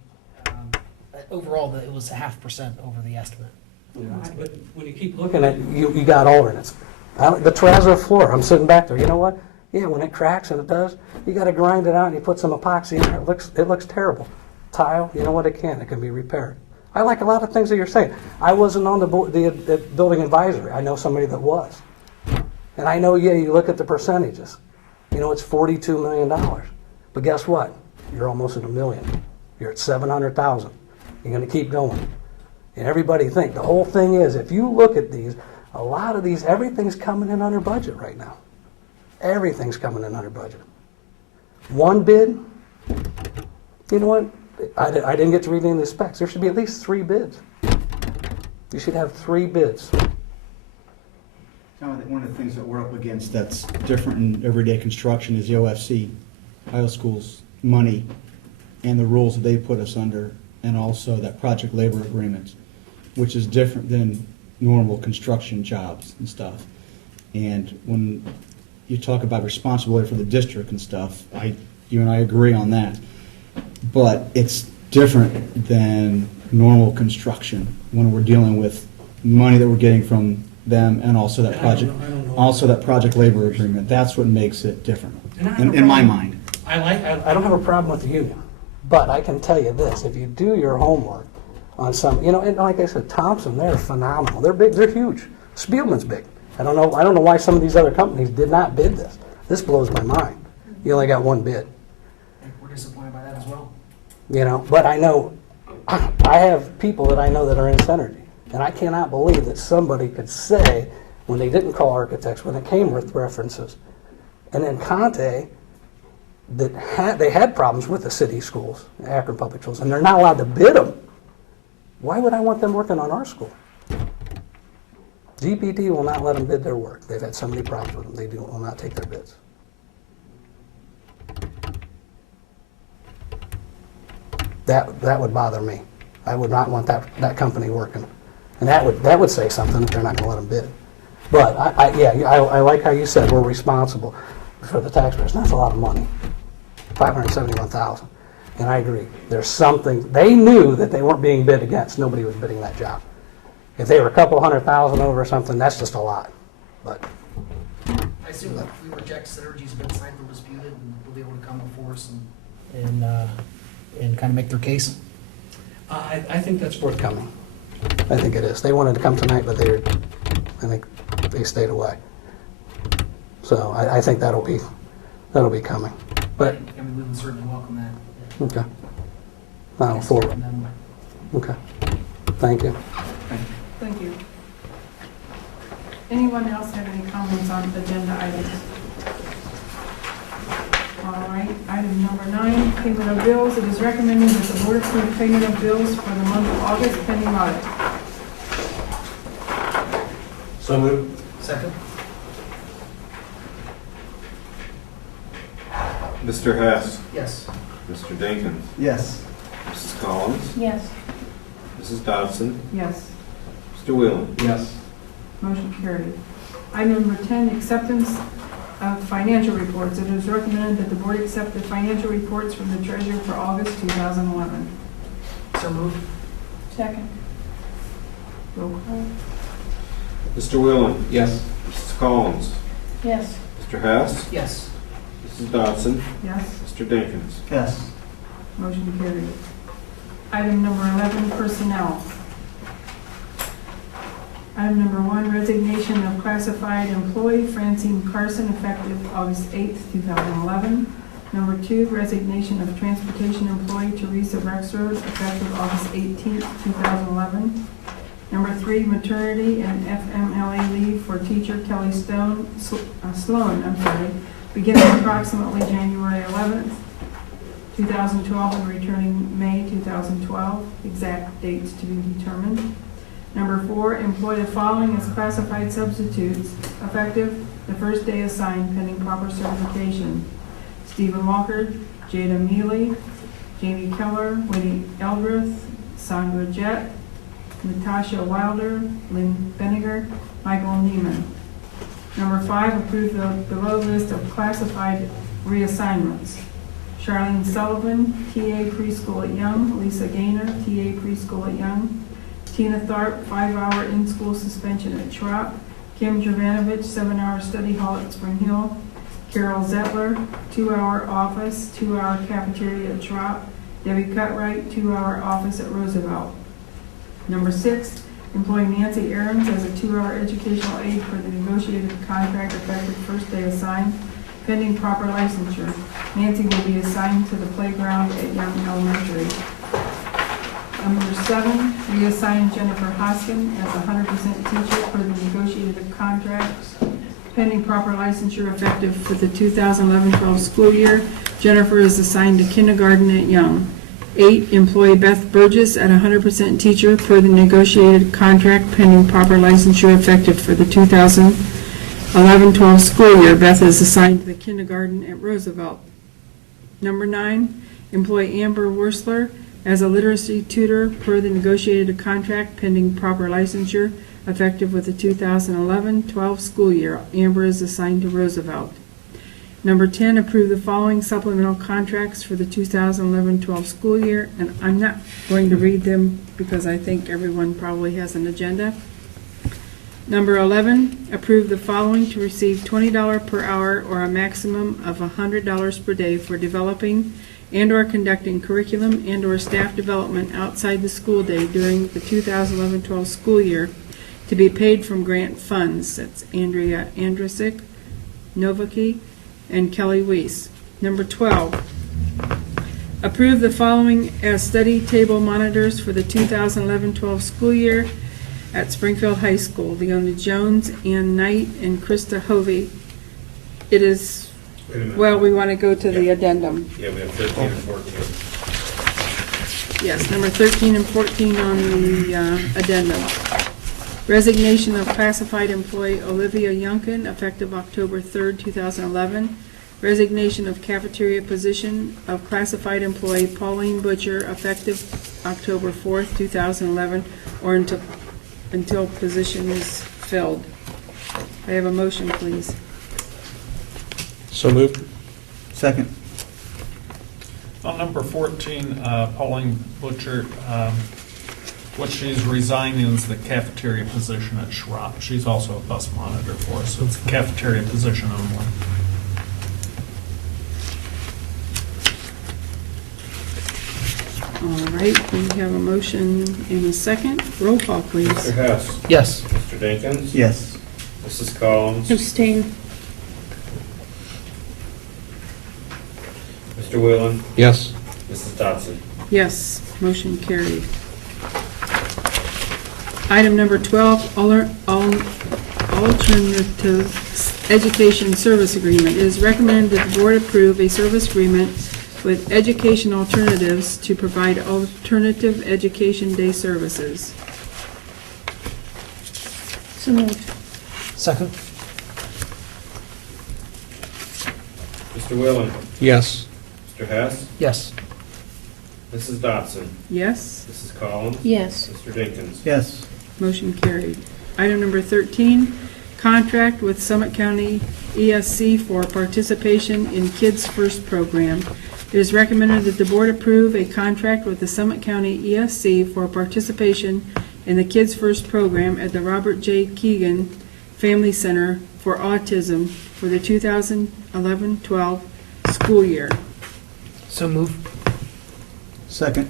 Overall, it was 0.5% over the estimate. But when you keep looking at, you got alternates. The terrazzo floor, I'm sitting back there, you know what? Yeah, when it cracks, and it does, you gotta grind it out and you put some epoxy in there. It looks terrible. Tile, you know what, it can be repaired. I like a lot of things that you're saying. I wasn't on the building advisory. I know somebody that was. And I know, yeah, you look at the percentages. You know, it's $42 million. But guess what? You're almost at $1 million. You're at 700,000. You're gonna keep going. And everybody think, the whole thing is, if you look at these, a lot of these, everything's coming in under budget right now. Everything's coming in under budget. One bid, you know what? I didn't get to read any of the specs. There should be at least 3 bids. You should have 3 bids. Now, I think one of the things that we're up against that's different in everyday construction is the OFC, Ohio Schools, money, and the rules that they put us under, and also that project labor agreement, which is different than normal construction jobs and stuff. And when you talk about responsibility for the district and stuff, you and I agree on that. But it's different than normal construction when we're dealing with money that we're getting from them and also that project labor agreement. That's what makes it different, in my mind. I don't have a problem with the union, but I can tell you this: if you do your homework on some, you know, and like I said, Thompson, they're phenomenal. They're big. They're huge. Spielman's big. I don't know why some of these other companies did not bid this. This blows my mind. You only got 1 bid. We're disappointed by that as well. You know, but I know, I have people that I know that are in Synergy, and I cannot believe that somebody could say, when they didn't call architects, when it came with references, and then Conte, they had problems with the city schools, Akron Public Schools, and they're not allowed to bid them. Why would I want them working on our school? GPT will not let them bid their work. They've had so many problems with them, they will not take their bids. That would bother me. I would not want that company working. And that would say something if they're not going to let them bid. But I like how you said we're responsible for the taxpayers. And that's a lot of money, $571,000. And I agree. There's something, they knew that they weren't being bid against. Nobody was bidding that job. If they were a couple $100,000 over or something, that's just a lot. But I assume that if we reject Synergy's bid signed for disputed, and we'll be able to come before us and kind of make their case. I think that's forthcoming. I think it is. They wanted to come tonight, but I think they stayed away. So I think that'll be coming. But I mean, we would certainly welcome that. okay, I'll forward. And then- Okay, thank you. Thank you. Anyone else have any comments on agenda items? All right, item number 9, payment of bills. It is recommended that the board approve payment of bills for the month of August pending audit. So moved. Second? Mr. Hess, Yes. Mr. Dinkins, Yes. Mrs. Collins, Yes. Mrs. Dodson, Yes. Mr. Wheelan. Yes. Motion carried. Item number 10, acceptance of financial reports. It is recommended that the board accept the financial reports from the treasurer for August 2011. So moved. Second. Roll call. Mr. Wheelan, Yes. Mrs. Collins, Yes. Mr. Hess, Yes. Mrs. Dodson, Yes. Mr. Dinkins. Yes. Motion carried. Item number 11, personnel. Item number 1, resignation of classified employee Francine Carson effective August 8th, 2011. Number 2, resignation of transportation employee Teresa Rexroad effective August 18th, 2011. Number 3, maternity and FMLA leave for teacher Kelly Sloan, beginning approximately January 11th, 2012 and returning May 2012. Exact dates to be determined. Number 4, employ the following as classified substitutes effective the first day assigned pending proper certification: Stephen Walker, Jada Mealy, Jamie Keller, Winnie Eldrith, Sandra Jett, Natasha Wilder, Lynn Benninger, Michael Neiman. Number 5, approve the below list of classified reassignments: Charlene Sullivan, TA preschool at Young; Lisa Gaynor, TA preschool at Young; Tina Tharp, 5-hour in-school suspension at Schrock; Kim Jovanovich, 7-hour study hall at Spring Hill; Carol Zettler, 2-hour office, 2-hour cafeteria at Schropp. Debbie Cutright, 2-hour office at Roosevelt. Number 6, employ Nancy Aarons as a 2-hour educational aide for the negotiated contract effective first day assigned, pending proper licensure. Nancy will be assigned to the playground at Young Elementary. Number 7, reassign Jennifer Hoskin as a 100% teacher for the negotiated contracts, pending proper licensure effective for the 2011-12 school year. Jennifer is assigned to kindergarten at Young. 8, employ Beth Burgess at 100% teacher per the negotiated contract, pending proper licensure effective for the 2011-12 school year. Beth is assigned to the kindergarten at Roosevelt. Number 9, employ Amber Wursler as a literacy tutor per the negotiated contract, pending proper licensure effective with the 2011-12 school year. Amber is assigned to Roosevelt. Number 10, approve the following supplemental contracts for the 2011-12 school year, and I'm not going to read them because I think everyone probably has an agenda. Number 11, approve the following to receive $20 per hour or a maximum of $100 per day for developing and/or conducting curriculum and/or staff development outside the school day during the 2011-12 school year, to be paid from grant funds. That's Andrea Andrasik, Novaki, and Kelly Weiss. Number 12, approve the following as study table monitors for the 2011-12 school year at Springfield High School: Leona Jones, Ann Knight, and Krista Hovey. It is, Wait a minute. well, we want to go to the addendum. Yeah, we have 13 and 14. Yes, number 13 and 14 on the addendum. Resignation of classified employee Olivia Yunkin, effective October 3rd, 2011. Resignation of cafeteria position of classified employee Pauline Butcher, effective October 4th, 2011, or until position is filled. I have a motion, please. So moved. Second. On number 14, Pauline Butcher, what she's resigning is the cafeteria position at Schropp. She's also a bus monitor for us, so it's a cafeteria position only. All right, we have a motion and a second. Roll call, please. Mr. Hess. Yes. Mr. Dinkins. Yes. Mrs. Collins. Abstain. Mr. Whalen. Yes. Mrs. Dotson. Yes, motion carried. Item number 12, alternative education service agreement. It is recommended that the board approve a service agreement with Education Alternatives to provide alternative education day services. So moved. Second? Mr. Whalen. Yes. Mr. Hess. Yes. Mrs. Dotson. Yes, Mrs. Collins. Yes. Mr. Dinkins. Yes. motion carried. Item number 13, contract with Summit County ESC for participation in Kids First program. It is recommended that the board approve a contract with the Summit County ESC for participation in the Kids First program at the Robert J. Keegan Family Center for Autism for the 2011-12 school year. So move. Second.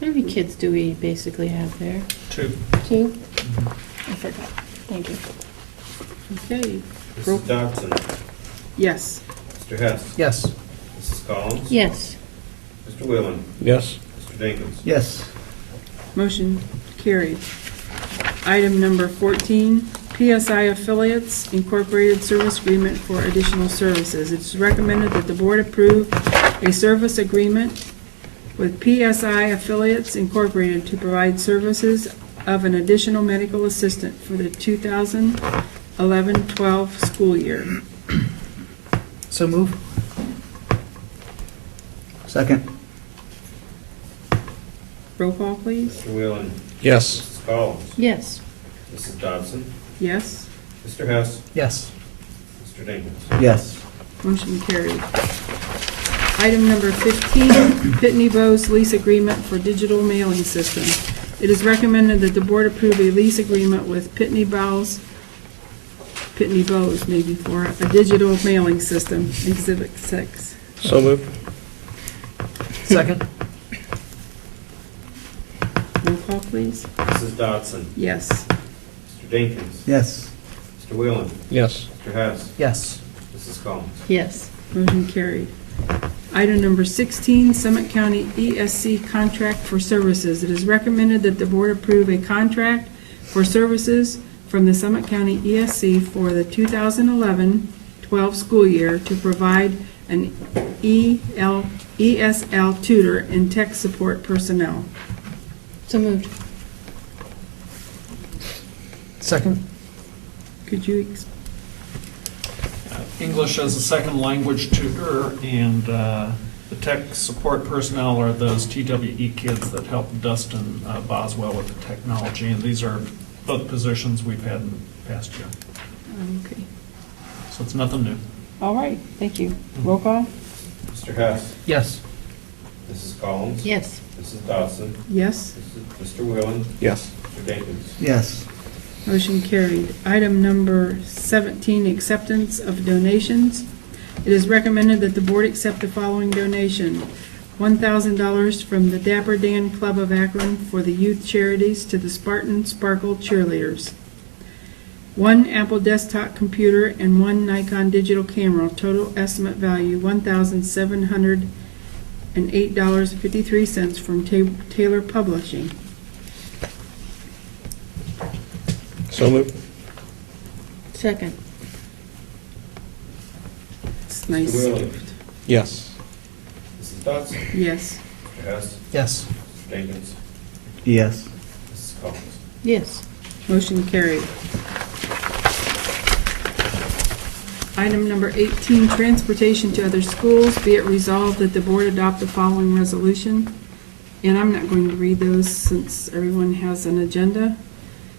How many kids do we basically have there? 2. 2? I forgot. Thank you. Okay, Mrs. Dotson. yes. Mr. Hess. Yes. Mrs. Collins. Yes. Mr. Whalen. Yes. Mr. Dinkins. Yes. Motion carried. Item number 14, PSI Affiliates Incorporated Service Agreement for Additional Services. It's recommended that the board approve a service agreement with PSI Affiliates Incorporated to provide services of an additional medical assistant for the 2011-12 school year. So move. Second. Roll call, please. Mr. Whalen. Yes. Mrs. Collins. Yes. Mrs. Dodson. Yes, Mr. Hess. Yes. Mr. Dinkins. Yes. motion carried. Item number 15, Pitney Bowes lease agreement for digital mailing system. It is recommended that the board approve a lease agreement with Pitney Bowes Pitney Bowes maybe for a digital mailing system, Exhibit 6. So moved. Second? Roll call, please. Mrs. Dodson, Yes. Mr. Dinkins, Yes. Mr. Wheelan, Yes. Mr. Hess, Yes. Mrs. Collins. Yes. Motion carried. Item number 16, Summit County ESC contract for services. It is recommended that the board approve a contract for services from the Summit County ESC for the 2011-12 school year to provide an ESL tutor and tech support personnel. So moved. Second? Could you, English as a second language tutor, and the tech support personnel are those TWE kids that help Dustin Boswell with the technology, and these are both positions we've had in the past year. okay. So it's nothing new. All right, thank you. Roll call? Mr. Hess, Yes. Mrs. Collins. Yes. Mrs. Dodson, Yes. Mr. Wheelan, Yes. Mr. Dinkins. Yes. Motion carried. Item number 17, acceptance of donations. It is recommended that the board accept the following donation: $1,000 from the Dapper Dan Club of Akron for the youth charities to the Spartan Sparkle cheerleaders. 1 Apple desktop computer and 1 Nikon digital camera, total estimate value $1,708.53 from Taylor Publishing. So moved. Second. It's nice. Mr. Wheelan, Yes. Mrs. Dodson, Yes. Mr. Hess, Yes. Mr. Dinkins, Yes. Mrs. Collins. Yes. Motion carried. Item number 18, transportation to other schools. Be it resolved that the board adopt the following resolution. And I'm not going to read those since everyone has an agenda.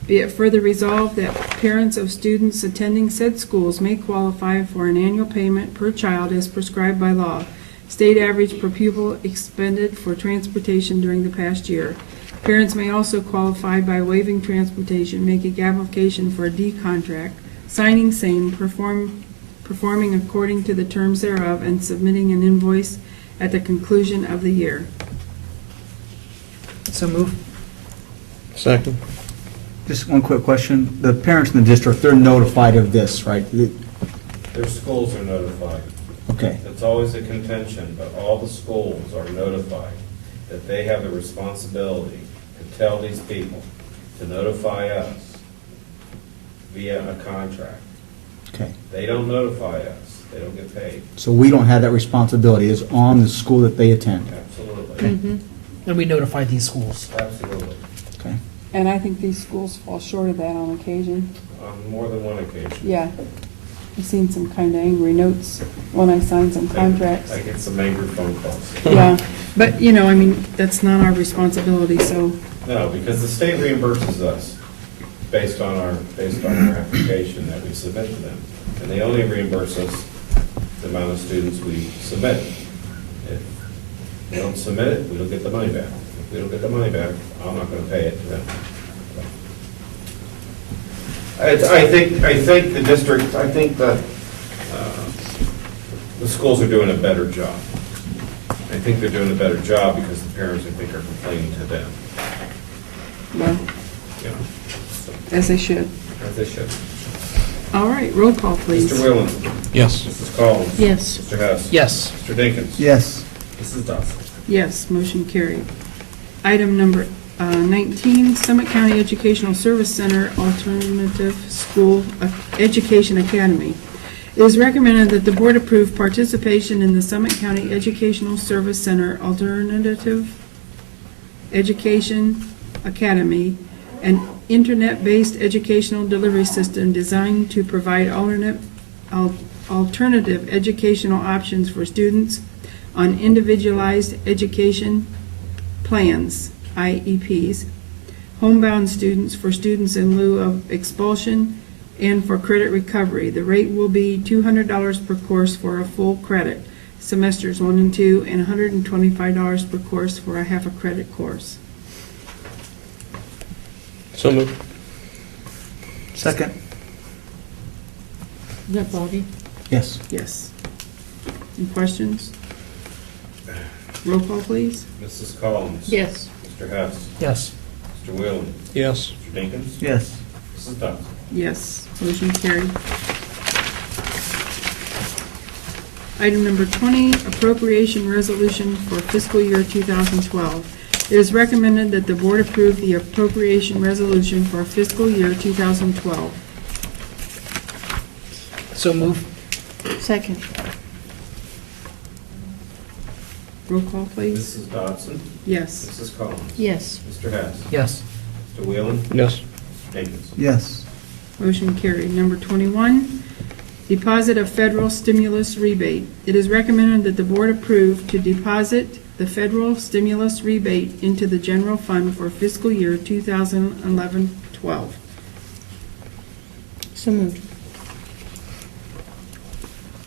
Be it further resolved that parents of students attending said schools may qualify for an annual payment per child as prescribed by law. State average per pupil expended for transportation during the past year. Parents may also qualify by waiving transportation, making application for a D contract, signing same, performing according to the terms thereof, and submitting an invoice at the conclusion of the year. So move. Second. Just one quick question. The parents in the district, they're notified of this, right? Their schools are notified. Okay. It's always a contention, but all the schools are notified that they have the responsibility to tell these people, to notify us via a contract. Okay. They don't notify us, they don't get paid. So we don't have that responsibility. It's on the school that they attend. Absolutely. Mm-hmm. And we notify these schools. Absolutely. Okay. And I think these schools fall short of that on occasion. On more than one occasion. Yeah. I've seen some kind of angry notes when I signed some contracts. I get some angry phone calls. Yeah, but, you know, I mean, that's not our responsibility, so, No, because the state reimburses us based on our application that we submit to them. And they only reimburse us the amount of students we submit. If we don't submit it, we don't get the money back. If we don't get the money back, I'm not gonna pay it to them. I think the district, I think that the schools are doing a better job. I think they're doing a better job because the parents, I think, are complaining to them, well, you know, so, as they should. as they should. All right, roll call, please. Mr. Wheelan. Yes. Mrs. Collins. Yes. Mr. Hess. Yes. Mr. Dinkins. Yes. Mrs. Dawson. Yes, motion carried. Item number 19, Summit County Educational Service Center Alternative School Education Academy. It is recommended that the board approve participation in the Summit County Educational Service Center Alternative Education Academy, an internet-based educational delivery system designed to provide alternative educational options for students on individualized education plans, IEPs, homebound students, for students in lieu of expulsion, and for credit recovery. The rate will be $200 per course for a full credit, semesters 1 and 2, and $125 per course for a half a credit course. So moved. Second. Is that Bobby? Yes. Yes. Any questions? Roll call, please. Mrs. Collins? Yes. Mr. Hess? Yes. Mr. Whelan? Yes. Mr. Dinkins? Yes. Mrs. Dodson? Yes, motion carried. Item number 20, appropriation resolution for fiscal year 2012. It is recommended that the board approve the appropriation resolution for fiscal year 2012. So move. Second. Roll call, please. Mrs. Dodson? Yes. Mrs. Collins? Yes. Mr. Hess? Yes. Mr. Whelan? Yes. Mr. Dinkins? Yes. Motion carried. Number 21, deposit of federal stimulus rebate. It is recommended that the board approve to deposit the federal stimulus rebate into the general fund for fiscal year 2011-12. So moved.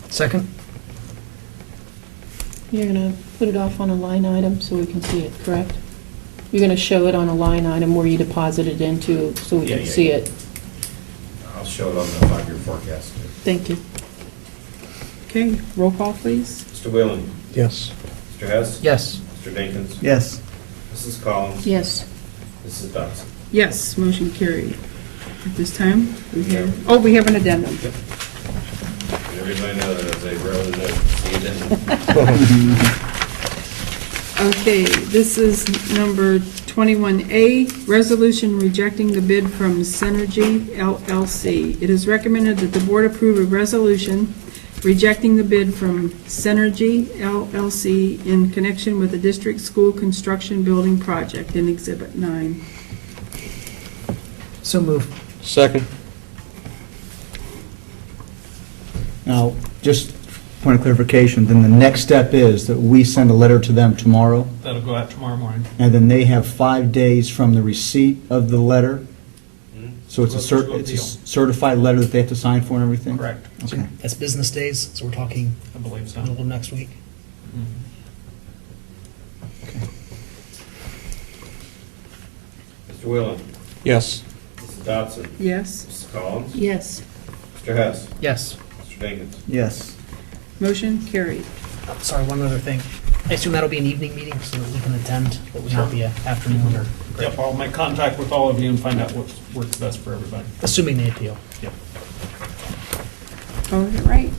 Second? You're gonna put it off on a line item so we can see it, correct? You're gonna show it on a line item where you deposit it into, so we can Yeah. see it. I'll show it on the 5-year forecast. Thank you. Okay, roll call, please. Mr. Whelan? Yes. Mr. Hess? Yes. Mr. Dinkins? Yes. Mrs. Collins? Yes. Mrs. Dodson? Yes, motion carried. At this time, we have an addendum. Everybody know that as they wrote in the, Okay, this is number 21A, resolution rejecting the bid from Synergy LLC. It is recommended that the board approve a resolution rejecting the bid from Synergy LLC in connection with the district school construction building project in Exhibit 9. So move. Second. Now, just point of clarification, then the next step is that we send a letter to them tomorrow, That'll go out tomorrow morning. and then they have 5 days from the receipt of the letter. So it's a it's a certified letter that they have to sign for and everything? Correct. Okay. That's business days, so we're talking I believe so. middle of next week. Mr. Whelan? Yes. Mrs. Dodson? Yes, Mrs. Collins? Yes. Mr. Hess? Yes. Mr. Dinkins? Yes. motion carried. Oh, sorry, one other thing. I assume that'll be an evening meeting so that we can attend, but would not be an afternoon or, Yep, I'll make contact with all of you and find out what works best for everybody. assuming they appeal. Yep. All right,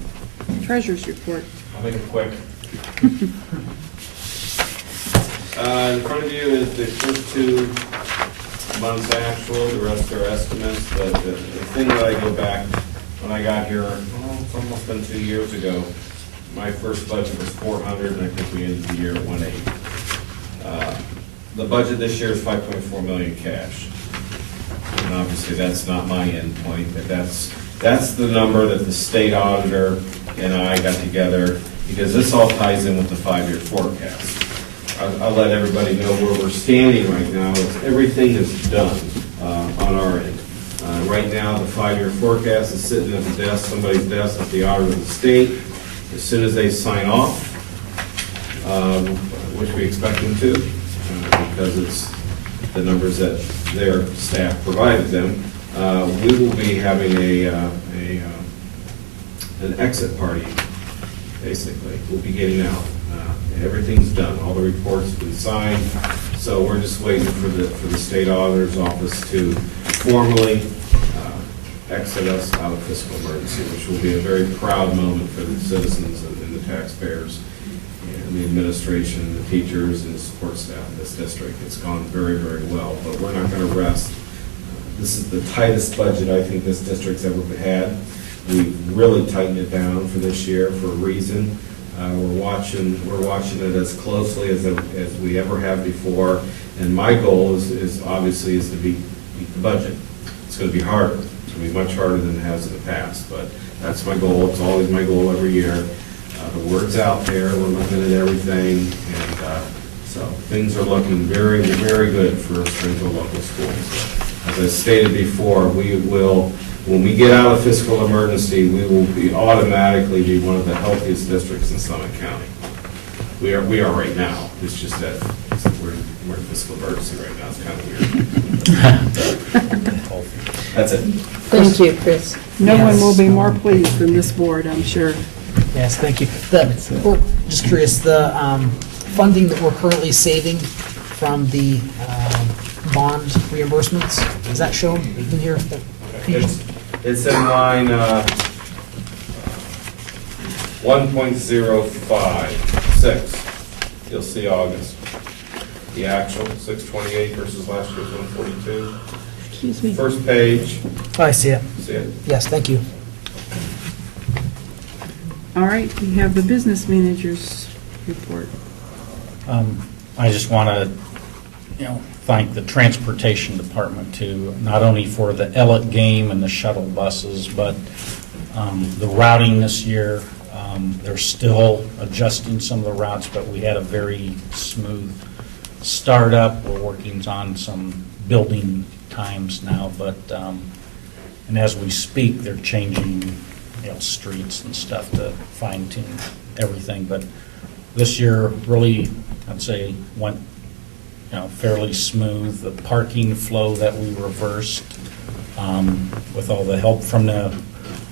treasurer's report. I'll make it quick. In front of you is the first 2 months actual, the rest are estimates, but the thing that I go back, when I got here, it's almost been 2 years ago, my first budget was 400, and I think we ended the year at 180. The budget this year is 5.4 million cash. And obviously, that's not my end point, but that's the number that the state auditor and I got together, because this all ties in with the 5-year forecast. I'll let everybody know where we're standing right now. Everything is done on our end. Right now, the 5-year forecast is sitting at the desk, somebody's desk at the auditor of the state. As soon as they sign off, which we expect them to, because it's the numbers that their staff provided them, we will be having an exit party, basically. We'll be getting out. Everything's done. All the reports have been signed. So we're just waiting for the state auditor's office to formally exit us out of fiscal emergency, which will be a very proud moment for the citizens and the taxpayers and the administration, the teachers, and the support staff of this district. It's gone very, very well, but we're not going to rest. This is the tightest budget I think this district's ever had. We've really tightened it down for this year for a reason. We're watching it as closely as we ever have before, and my goal is obviously to beat the budget. It's going to be harder. It's going to be much harder than it has in the past, but that's my goal. It's always my goal every year. The word's out there. We're looking at everything, and so things are looking very, very good for Springfield local schools. As I stated before, we will. When we get out of fiscal emergency, we will automatically be one of the healthiest districts in Summit County. We are right now. It's just that we're in fiscal emergency right now. It's kind of weird. That's it. Thank you, Chris. No one Yes. will be more pleased than this board, I'm sure. Yes, thank you. Just curious, the funding that we're currently saving from the bond reimbursements, is that shown in here? It's in line 1.056. You'll see August. The actual, 628 versus last year's 142. Excuse me. First page, Oh, I see it. see it? Yes, thank you. All right, we have the business manager's report. I just want to, thank the transportation department too, not only for the Ellet game and the shuttle buses, but the routing this year. They're still adjusting some of the routes, but we had a very smooth startup. We're working on some building times now, but, and as we speak, they're changing, streets and stuff to fine tune everything. But this year really, I'd say, went, fairly smooth. The parking flow that we reversed, with all the help from the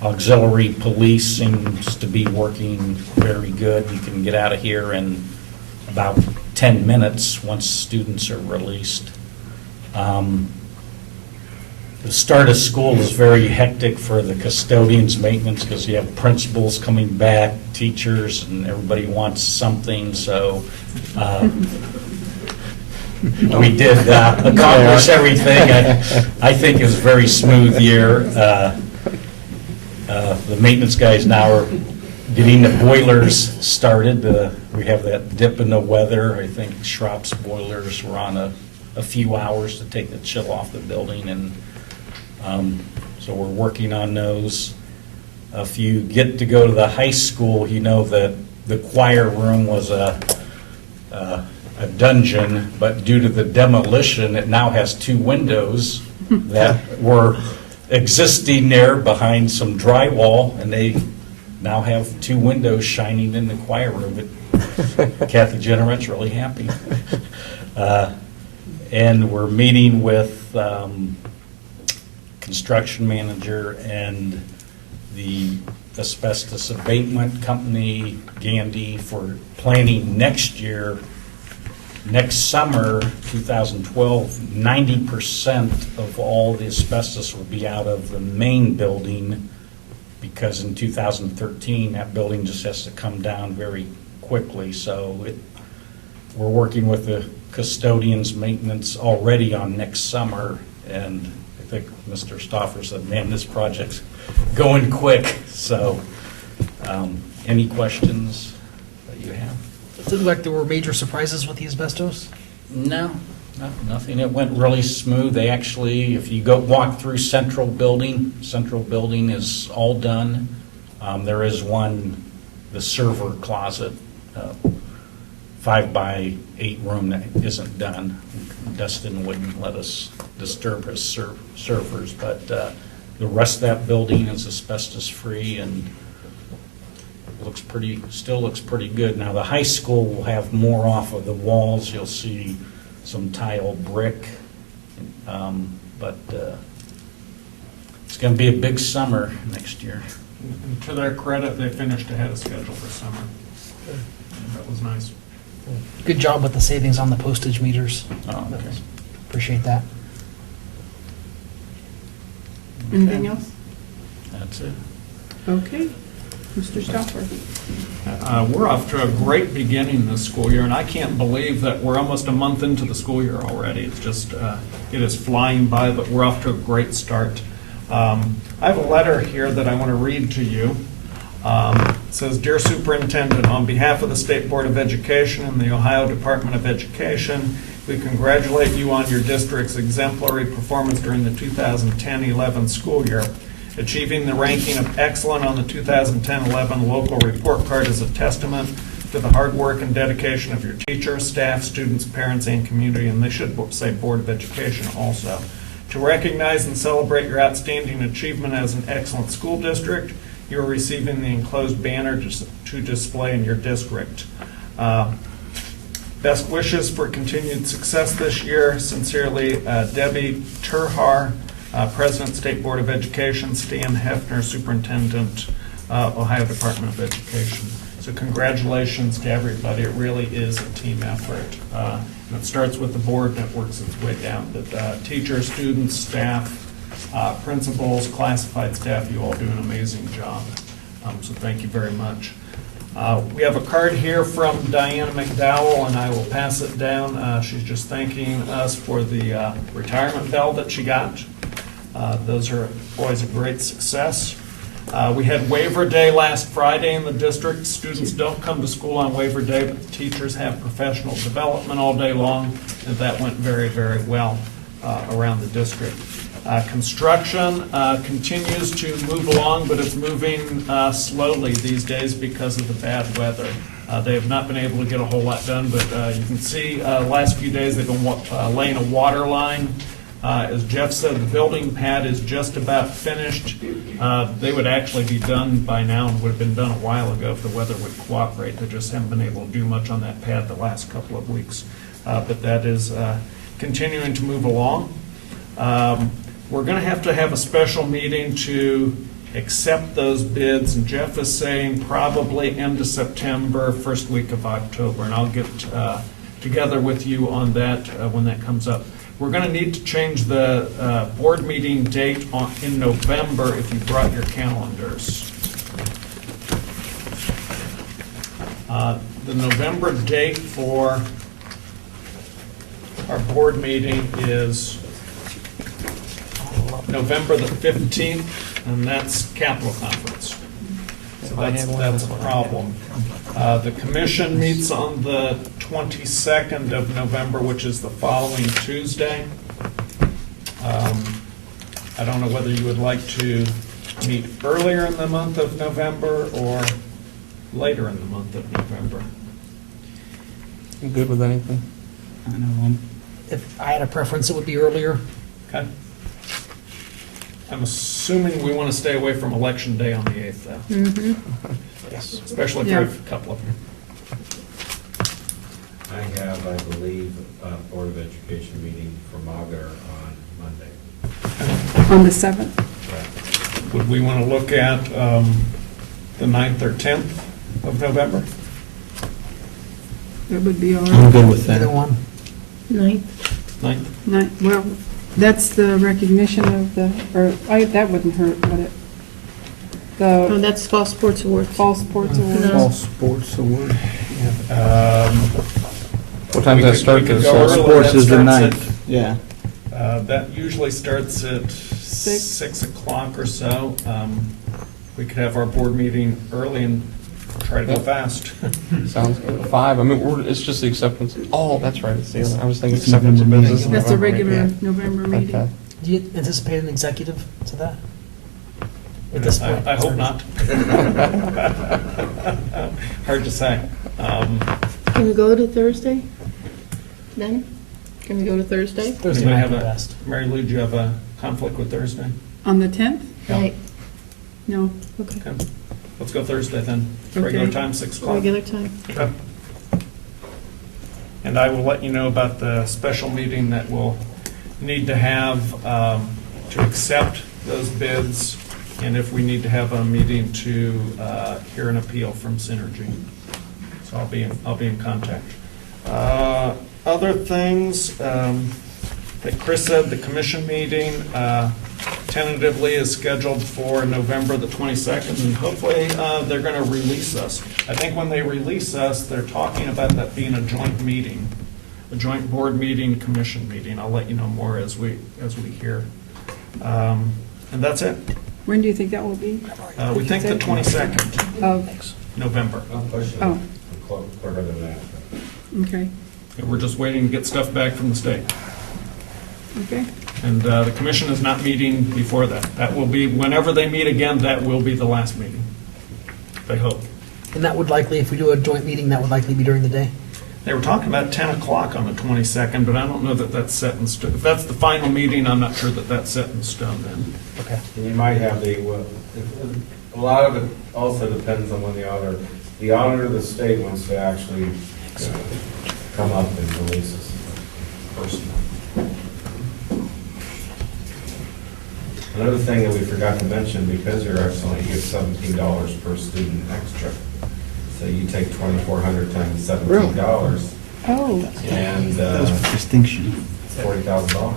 auxiliary police, seems to be working very good. You can get out of here in about 10 minutes once students are released. The start of school is very hectic for the custodians, maintenance, because you have principals coming back, teachers, and everybody wants something, so we did accomplish everything. I think it was a very smooth year. The maintenance guys now are getting the boilers started. We have that dip in the weather. I think Schropp's boilers were on a few hours to take the chill off the building, and so we're working on those. If you get to go to the high school, you know that the choir room was a dungeon, but due to the demolition, it now has 2 windows that were existing there behind some drywall, and they now have 2 windows shining in the choir room. Kathy Jenneret's really happy. And we're meeting with construction manager and the asbestos abatement company, Gandy, for planning next year. Next summer, 2012, 90% of all the asbestos will be out of the main building, because in 2013, that building just has to come down very quickly. So we're working with the custodians maintenance already on next summer, and I think Mr. Stoffer said, man, this project's going quick. So any questions that you have? Does it look like there were major surprises with the asbestos? No, nothing. It went really smooth. They actually, if you walk through Central Building is all done. There is one, the server closet, 5x8 room that isn't done. Dustin wouldn't let us disturb his servers, but the rest of that building is asbestos-free and still looks pretty good. Now, the high school will have more off of the walls. You'll see some tile brick, but it's going to be a big summer next year. And to their credit, they finished ahead of schedule for summer. That was nice. Good job with the savings on the postage meters. Oh, okay. Appreciate that. Anything else? That's it. Okay. Mr. Stoffer. We're off to a great beginning this school year, and I can't believe that we're almost a month into the school year already. It's just, it is flying by, but we're off to a great start. I have a letter here that I want to read to you. It says, Dear Superintendent, on behalf of the State Board of Education and the Ohio Department of Education, we congratulate you on your district's exemplary performance during the 2010-11 school year. Achieving the ranking of excellent on the 2010-11 local report card is a testament to the hard work and dedication of your teachers, staff, students, parents, and community, and they should say Board of Education also. To recognize and celebrate your outstanding achievement as an excellent school district, you are receiving the enclosed banner to display in your district. Best wishes for continued success this year. Sincerely, Debbie Turhar, President, State Board of Education, Stan Hefner, Superintendent, Ohio Department of Education. So congratulations to everybody. It really is a team effort. And it starts with the board and it works its way down. But teachers, students, staff, principals, classified staff, you all do an amazing job. So thank you very much. We have a card here from Diana McDowell, and I will pass it down. She's just thanking us for the retirement bell that she got. Those are always a great success. We had waiver day last Friday in the district. Students don't come to school on waiver day, but the teachers have professional development all day long, and that went very, very well around the district. Construction continues to move along, but it's moving slowly these days because of the bad weather. They have not been able to get a whole lot done, but you can see last few days they've been laying a water line. As Jeff said, the building pad is just about finished. They would actually be done by now and would have been done a while ago if the weather would cooperate. They just haven't been able to do much on that pad the last couple of weeks. But that is continuing to move along. We're going to have a special meeting to accept those bids, and Jeff is saying probably end of September, first week of October, and I'll get together with you on that when that comes up. We're going to need to change the board meeting date in November if you brought your calendars. The November date for our board meeting is November the 15th, and that's Capital Conference. So that's a problem. The commission meets on the 22nd of November, which is the following Tuesday. I don't know whether you would like to meet earlier in the month of November or later in the month of November. I'm good with anything. I know. If I had a preference, it would be earlier. Okay? I'm assuming we want to stay away from Election Day on the 8th, though. Mhm. Yes. Especially for Yeah. a couple of you. I have, I believe, a Board of Education meeting for Mager on Monday. On the 7th? Would we want to look at the 9th or 10th of November? It would be all I'm right. good with Either that. one. 9th. 9th? Well, that's the recognition of the, that wouldn't hurt, would it? Oh, The that's Fall Sports Awards. Fall Sports Awards. No. All sports award. What We time does that could- start? we could 'Cause go all early. sports That is the starts 9th. Yeah. That usually starts at 6 o'clock or so. We could have our board meeting early and try to go Yep. fast. Sounds good. 5. I mean, it's just the acceptance. Oh, that's right. It's the other. I was thinking It's acceptance of November business. in That's the November, regular yeah. November meeting. Okay. Do you anticipate an executive to that? At this point? I hope not. Hard to say. Can we go to Thursday? Then? Can we go to Thursday? Thursday Anybody might have be a- best. Mary Lou, do you have a conflict with Thursday? On the 10th? Right. No. Okay. Okay. Let's go Thursday then. Regular Okay. time, 6 o'clock. Regular time. Okay. And I will let you know about the special meeting that we'll need to have to accept those bids, and if we need to have a meeting to hear an appeal from Synergy. So I'll be in contact. Other things that Chris said, the commission meeting tentatively is scheduled for November the 22nd, and hopefully they're going to release us. I think when they release us, they're talking about that being a joint meeting, a joint board meeting, commission meeting. I'll let you know more as we hear. And that's it. When do you think that will be? We think the 22nd Of, November. I'll push it Oh. further than that. okay, And we're just waiting to get stuff back from the state. okay. And the commission is not meeting before that. That will be, whenever they meet again, that will be the last meeting. They hope. And that would likely, if we do a joint meeting, that would likely be during the day? They were talking about 10 o'clock on the 22nd, but I don't know that that's set in stone. If that's the final meeting, I'm not sure that that's set in stone then. Okay. And you might have a lot of it also depends on when the auditor of the state wants to actually come up and release us personally. Another thing that we forgot to mention, because you're excellent, you get $17 per student extra. So you take 2,400 times $17, Oh. and That was with distinction. it's $40,000.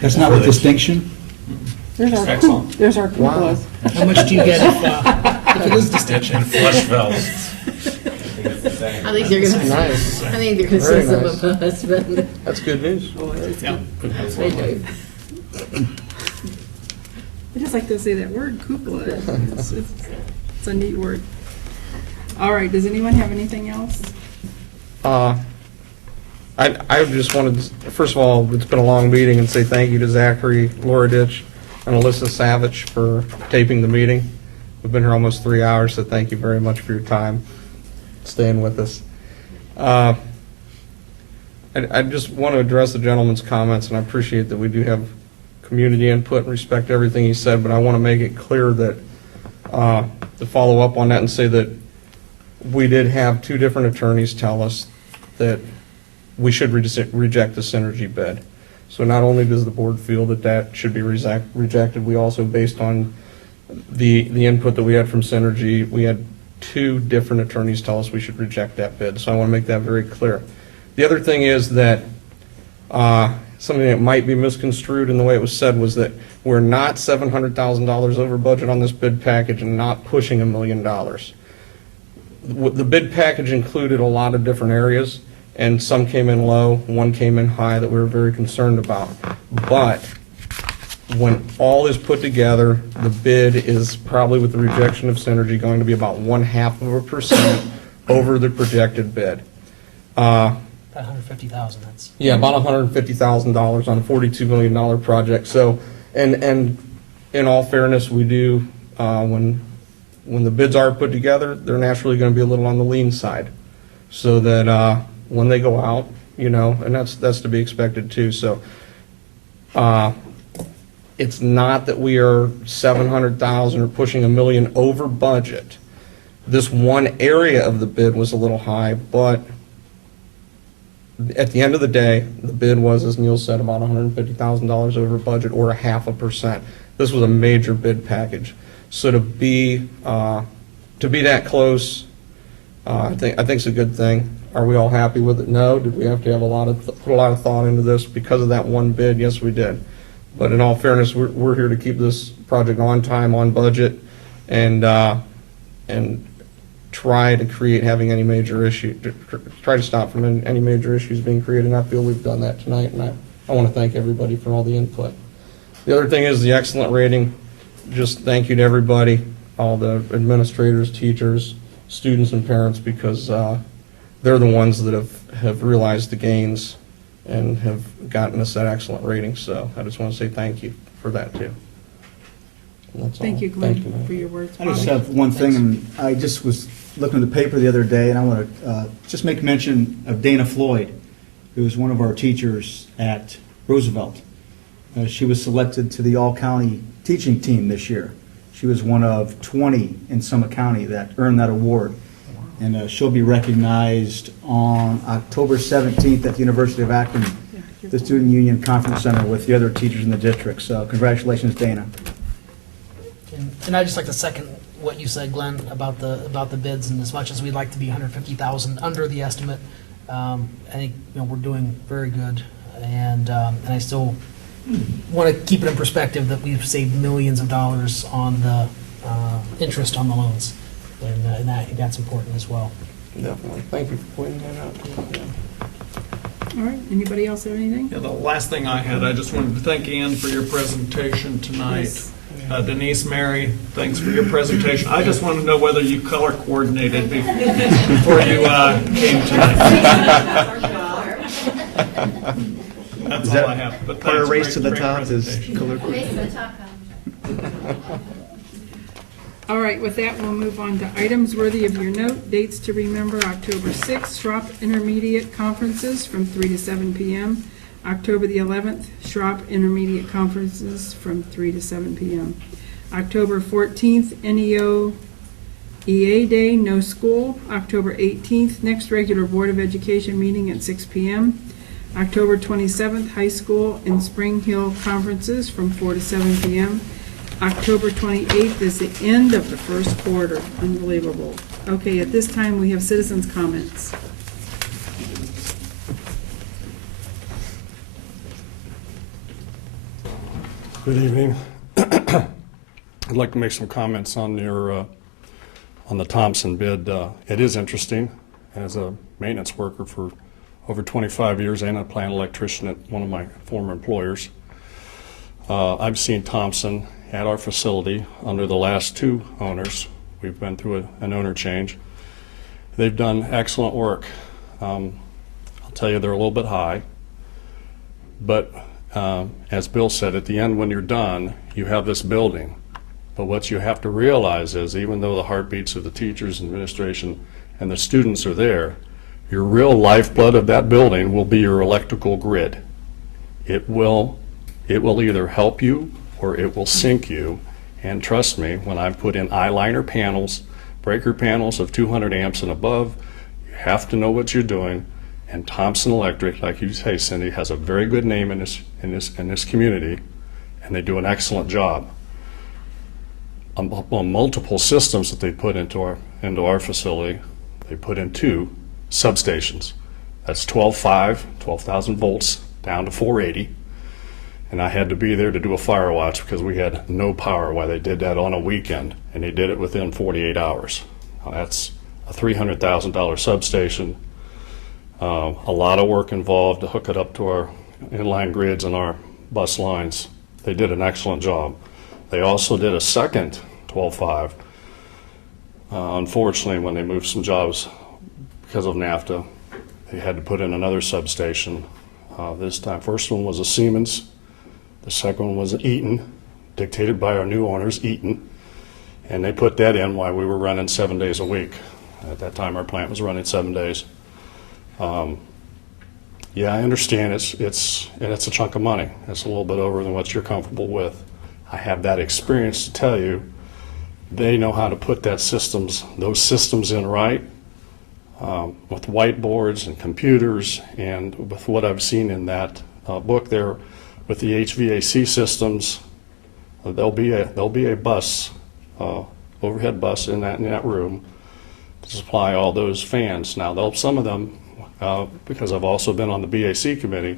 That's not with distinction? There's our, Excellent. there's our cupolas. How much do you get if it is distinction? Flush bells. I think it's the same. I think they're gonna, Nice. I think they're gonna Very say some nice. of us, but That's good news. they do. I just like to say that word, cupola. It's a neat word. All right, does anyone have anything else? I just wanted to, first of all, it's been a long meeting, and say thank you to Zachary, Laura Ditch, and Alyssa Savage for taping the meeting. We've been here almost 3 hours, so thank you very much for your time, staying with us. I just want to address the gentleman's comments, and I appreciate that we do have community input and respect everything he said, but I want to make it clear that, to follow up on that and say that we did have 2 different attorneys tell us that we should reject the Synergy bid. So not only does the board feel that that should be rejected, we also, based on the input that we had from Synergy, we had 2 different attorneys tell us we should reject that bid. So I want to make that very clear. The other thing is that something that might be misconstrued in the way it was said was that we're not $700,000 over budget on this bid package and not pushing $1 million. The bid package included a lot of different areas, and some came in low, one came in high that we were very concerned about. But when all is put together, the bid is probably, with the rejection of Synergy, going to be about 0.5% over the projected bid. About 150,000, that's. Yeah, about $150,000 on a $42 million project. So, and in all fairness, we do, when the bids are put together, they're naturally going to be a little on the lean side, so that when they go out, and that's to be expected too. So, it's not that we are 700,000 or pushing $1 million over budget. This one area of the bid was a little high, but at the end of the day, the bid was, as Neil said, about $150,000 over budget, or 0.5%. This was a major bid package. So to be that close, I think it's a good thing. Are we all happy with it? No. Did we have to have put a lot of thought into this because of that one bid? Yes, we did. But in all fairness, we're here to keep this project on time, on budget, and try to create having any major issue, try to stop from any major issues being created. And I feel we've done that tonight, and I want to thank everybody for all the input. The other thing is the excellent rating. Just thank you to everybody, all the administrators, teachers, students, and parents, because they're the ones that have realized the gains and have gotten us that excellent rating. So I just want to say thank you for that too. And that's all. Thank you, Thank you, Glenn, Mike. for your words. I just Bobby? have one thing, and I just was looking at the paper the other day, and I want to just make mention of Dana Floyd, who is one of our teachers at Roosevelt. She was selected to the all-county teaching team this year. She was one of 20 in Summit County that earned that award. And she'll be recognized on October 17th at the University of Akron, the Student Union Conference Center, with the other teachers in the district. So congratulations, Dana. And I'd just like to second what you said, Glenn, about the bids, and as much as we'd like to be 150,000 under the estimate, I think we're doing very good, and I still want to keep it in perspective that we've saved millions of dollars on the interest on the loans, and that's important as well. Definitely. Thank you for pointing that out. Yeah. All right, anybody else have anything? Yeah, the last thing I had, I just wanted to thank Ann for your presentation tonight. Yes. Denise, Mary, thanks for your presentation. I just want to know whether you color coordinated before you came tonight. That's all I have. But Part of thanks, Race to the great Top is presentation. color. All right, with that, we'll move on to items worthy of your note. Dates to remember: October 6th, Schropp Intermediate Conferences from 3 to 7 p.m. October the 11th, Schropp Intermediate Conferences from 3 to 7 p.m. October 14th, NEO EA Day, no school, October 18th. Next regular Board of Education meeting at 6 p.m. October 27th, high school and Spring Hill conferences from 4 to 7 p.m. October 28th is the end of the first quarter. Unbelievable. Okay, at this time, we have citizens' comments. Good evening. I'd like to make some comments on your, on the Thompson bid. It is interesting. As a maintenance worker for over 25 years and a plant electrician at one of my former employers, I've seen Thompson at our facility under the last two owners. We've been through an owner change. They've done excellent work. I'll tell you, they're a little bit high, but as Bill said, at the end when you're done, you have this building. But what you have to realize is, even though the heartbeats of the teachers and administration and the students are there, your real lifeblood of that building will be your electrical grid. It will either help you or it will sink you. And trust me, when I put in eyeliner panels, breaker panels of 200 amps and above, you have to know what you're doing. And Thompson Electric, like you say, Cindy, has a very good name in this community, and they do an excellent job. On multiple systems that they put into our facility, they put in 2 substations. That's 12,000 volts down to 480. And I had to be there to do a fire watch because we had no power while they did that on a weekend, and they did it within 48 hours. Now that's a $300,000 substation. A lot of work involved to hook it up to our inline grids and our bus lines. They did an excellent job. They also did a second 12.5. Unfortunately, when they moved some jobs because of NAFTA, they had to put in another substation. This time, first one was a Siemens. The second one was an Eaton, dictated by our new owners, Eaton. And they put that in while we were running 7 days a week. At that time, our plant was running 7 days. Yeah, I understand it's a chunk of money. It's a little bit over than what you're comfortable with. I have that experience to tell you they know how to put those systems in right, with whiteboards and computers, and with what I've seen in that book there with the HVAC systems. There'll be a bus, overhead bus in that room to supply all those fans. Now, some of them, because I've also been on the BAC committee,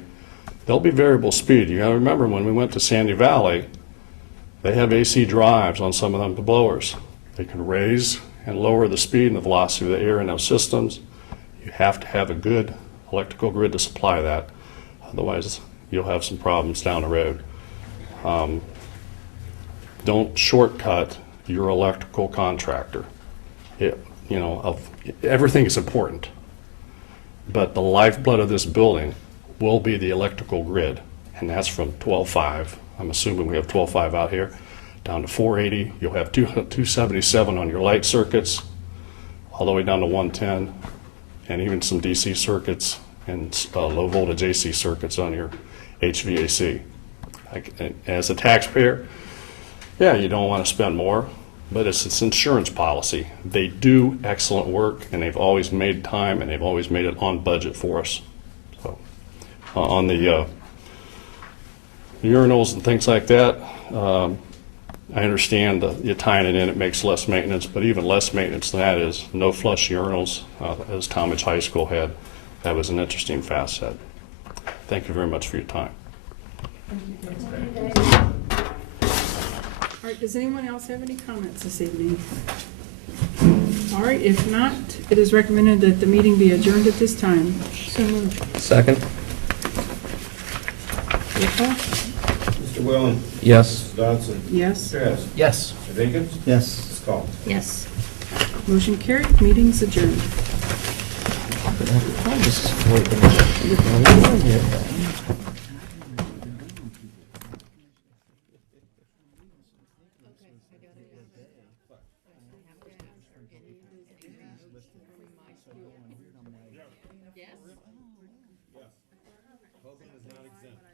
they'll be variable speed. You got to remember, when we went to Sandy Valley, they have AC drives on some of them, the blowers. They can raise and lower the speed and the velocity of the air in those systems. You have to have a good electrical grid to supply that. Otherwise, you'll have some problems down the road. Don't shortcut your electrical contractor. Everything is important, but the lifeblood of this building will be the electrical grid, and that's from 12.5. I'm assuming we have 12.5 out here, down to 480. You'll have 277 on your light circuits, all the way down to 110, and even some DC circuits and low voltage AC circuits on your HVAC. As a taxpayer, yeah, you don't want to spend more, but it's insurance policy. They do excellent work, and they've always made time, and they've always made it on budget for us. So, on the urinals and things like that, I understand you tying it in, it makes less maintenance, but even less maintenance than that is no flush urinals, as Talmadge High School had. That was an interesting facet. Thank you very much for your time. All right, does anyone else have any comments this evening? All right, if not, it is recommended that the meeting be adjourned at this time. So moved. Second? Roll call? Mr. Whalen? Yes. Mrs. Dodson? Yes. Mr. Hess? Yes. Mr. Dinkins? Yes. Mrs. Call? Yes. Motion carried, meeting's adjourned. Yes. Both of them is not exempt.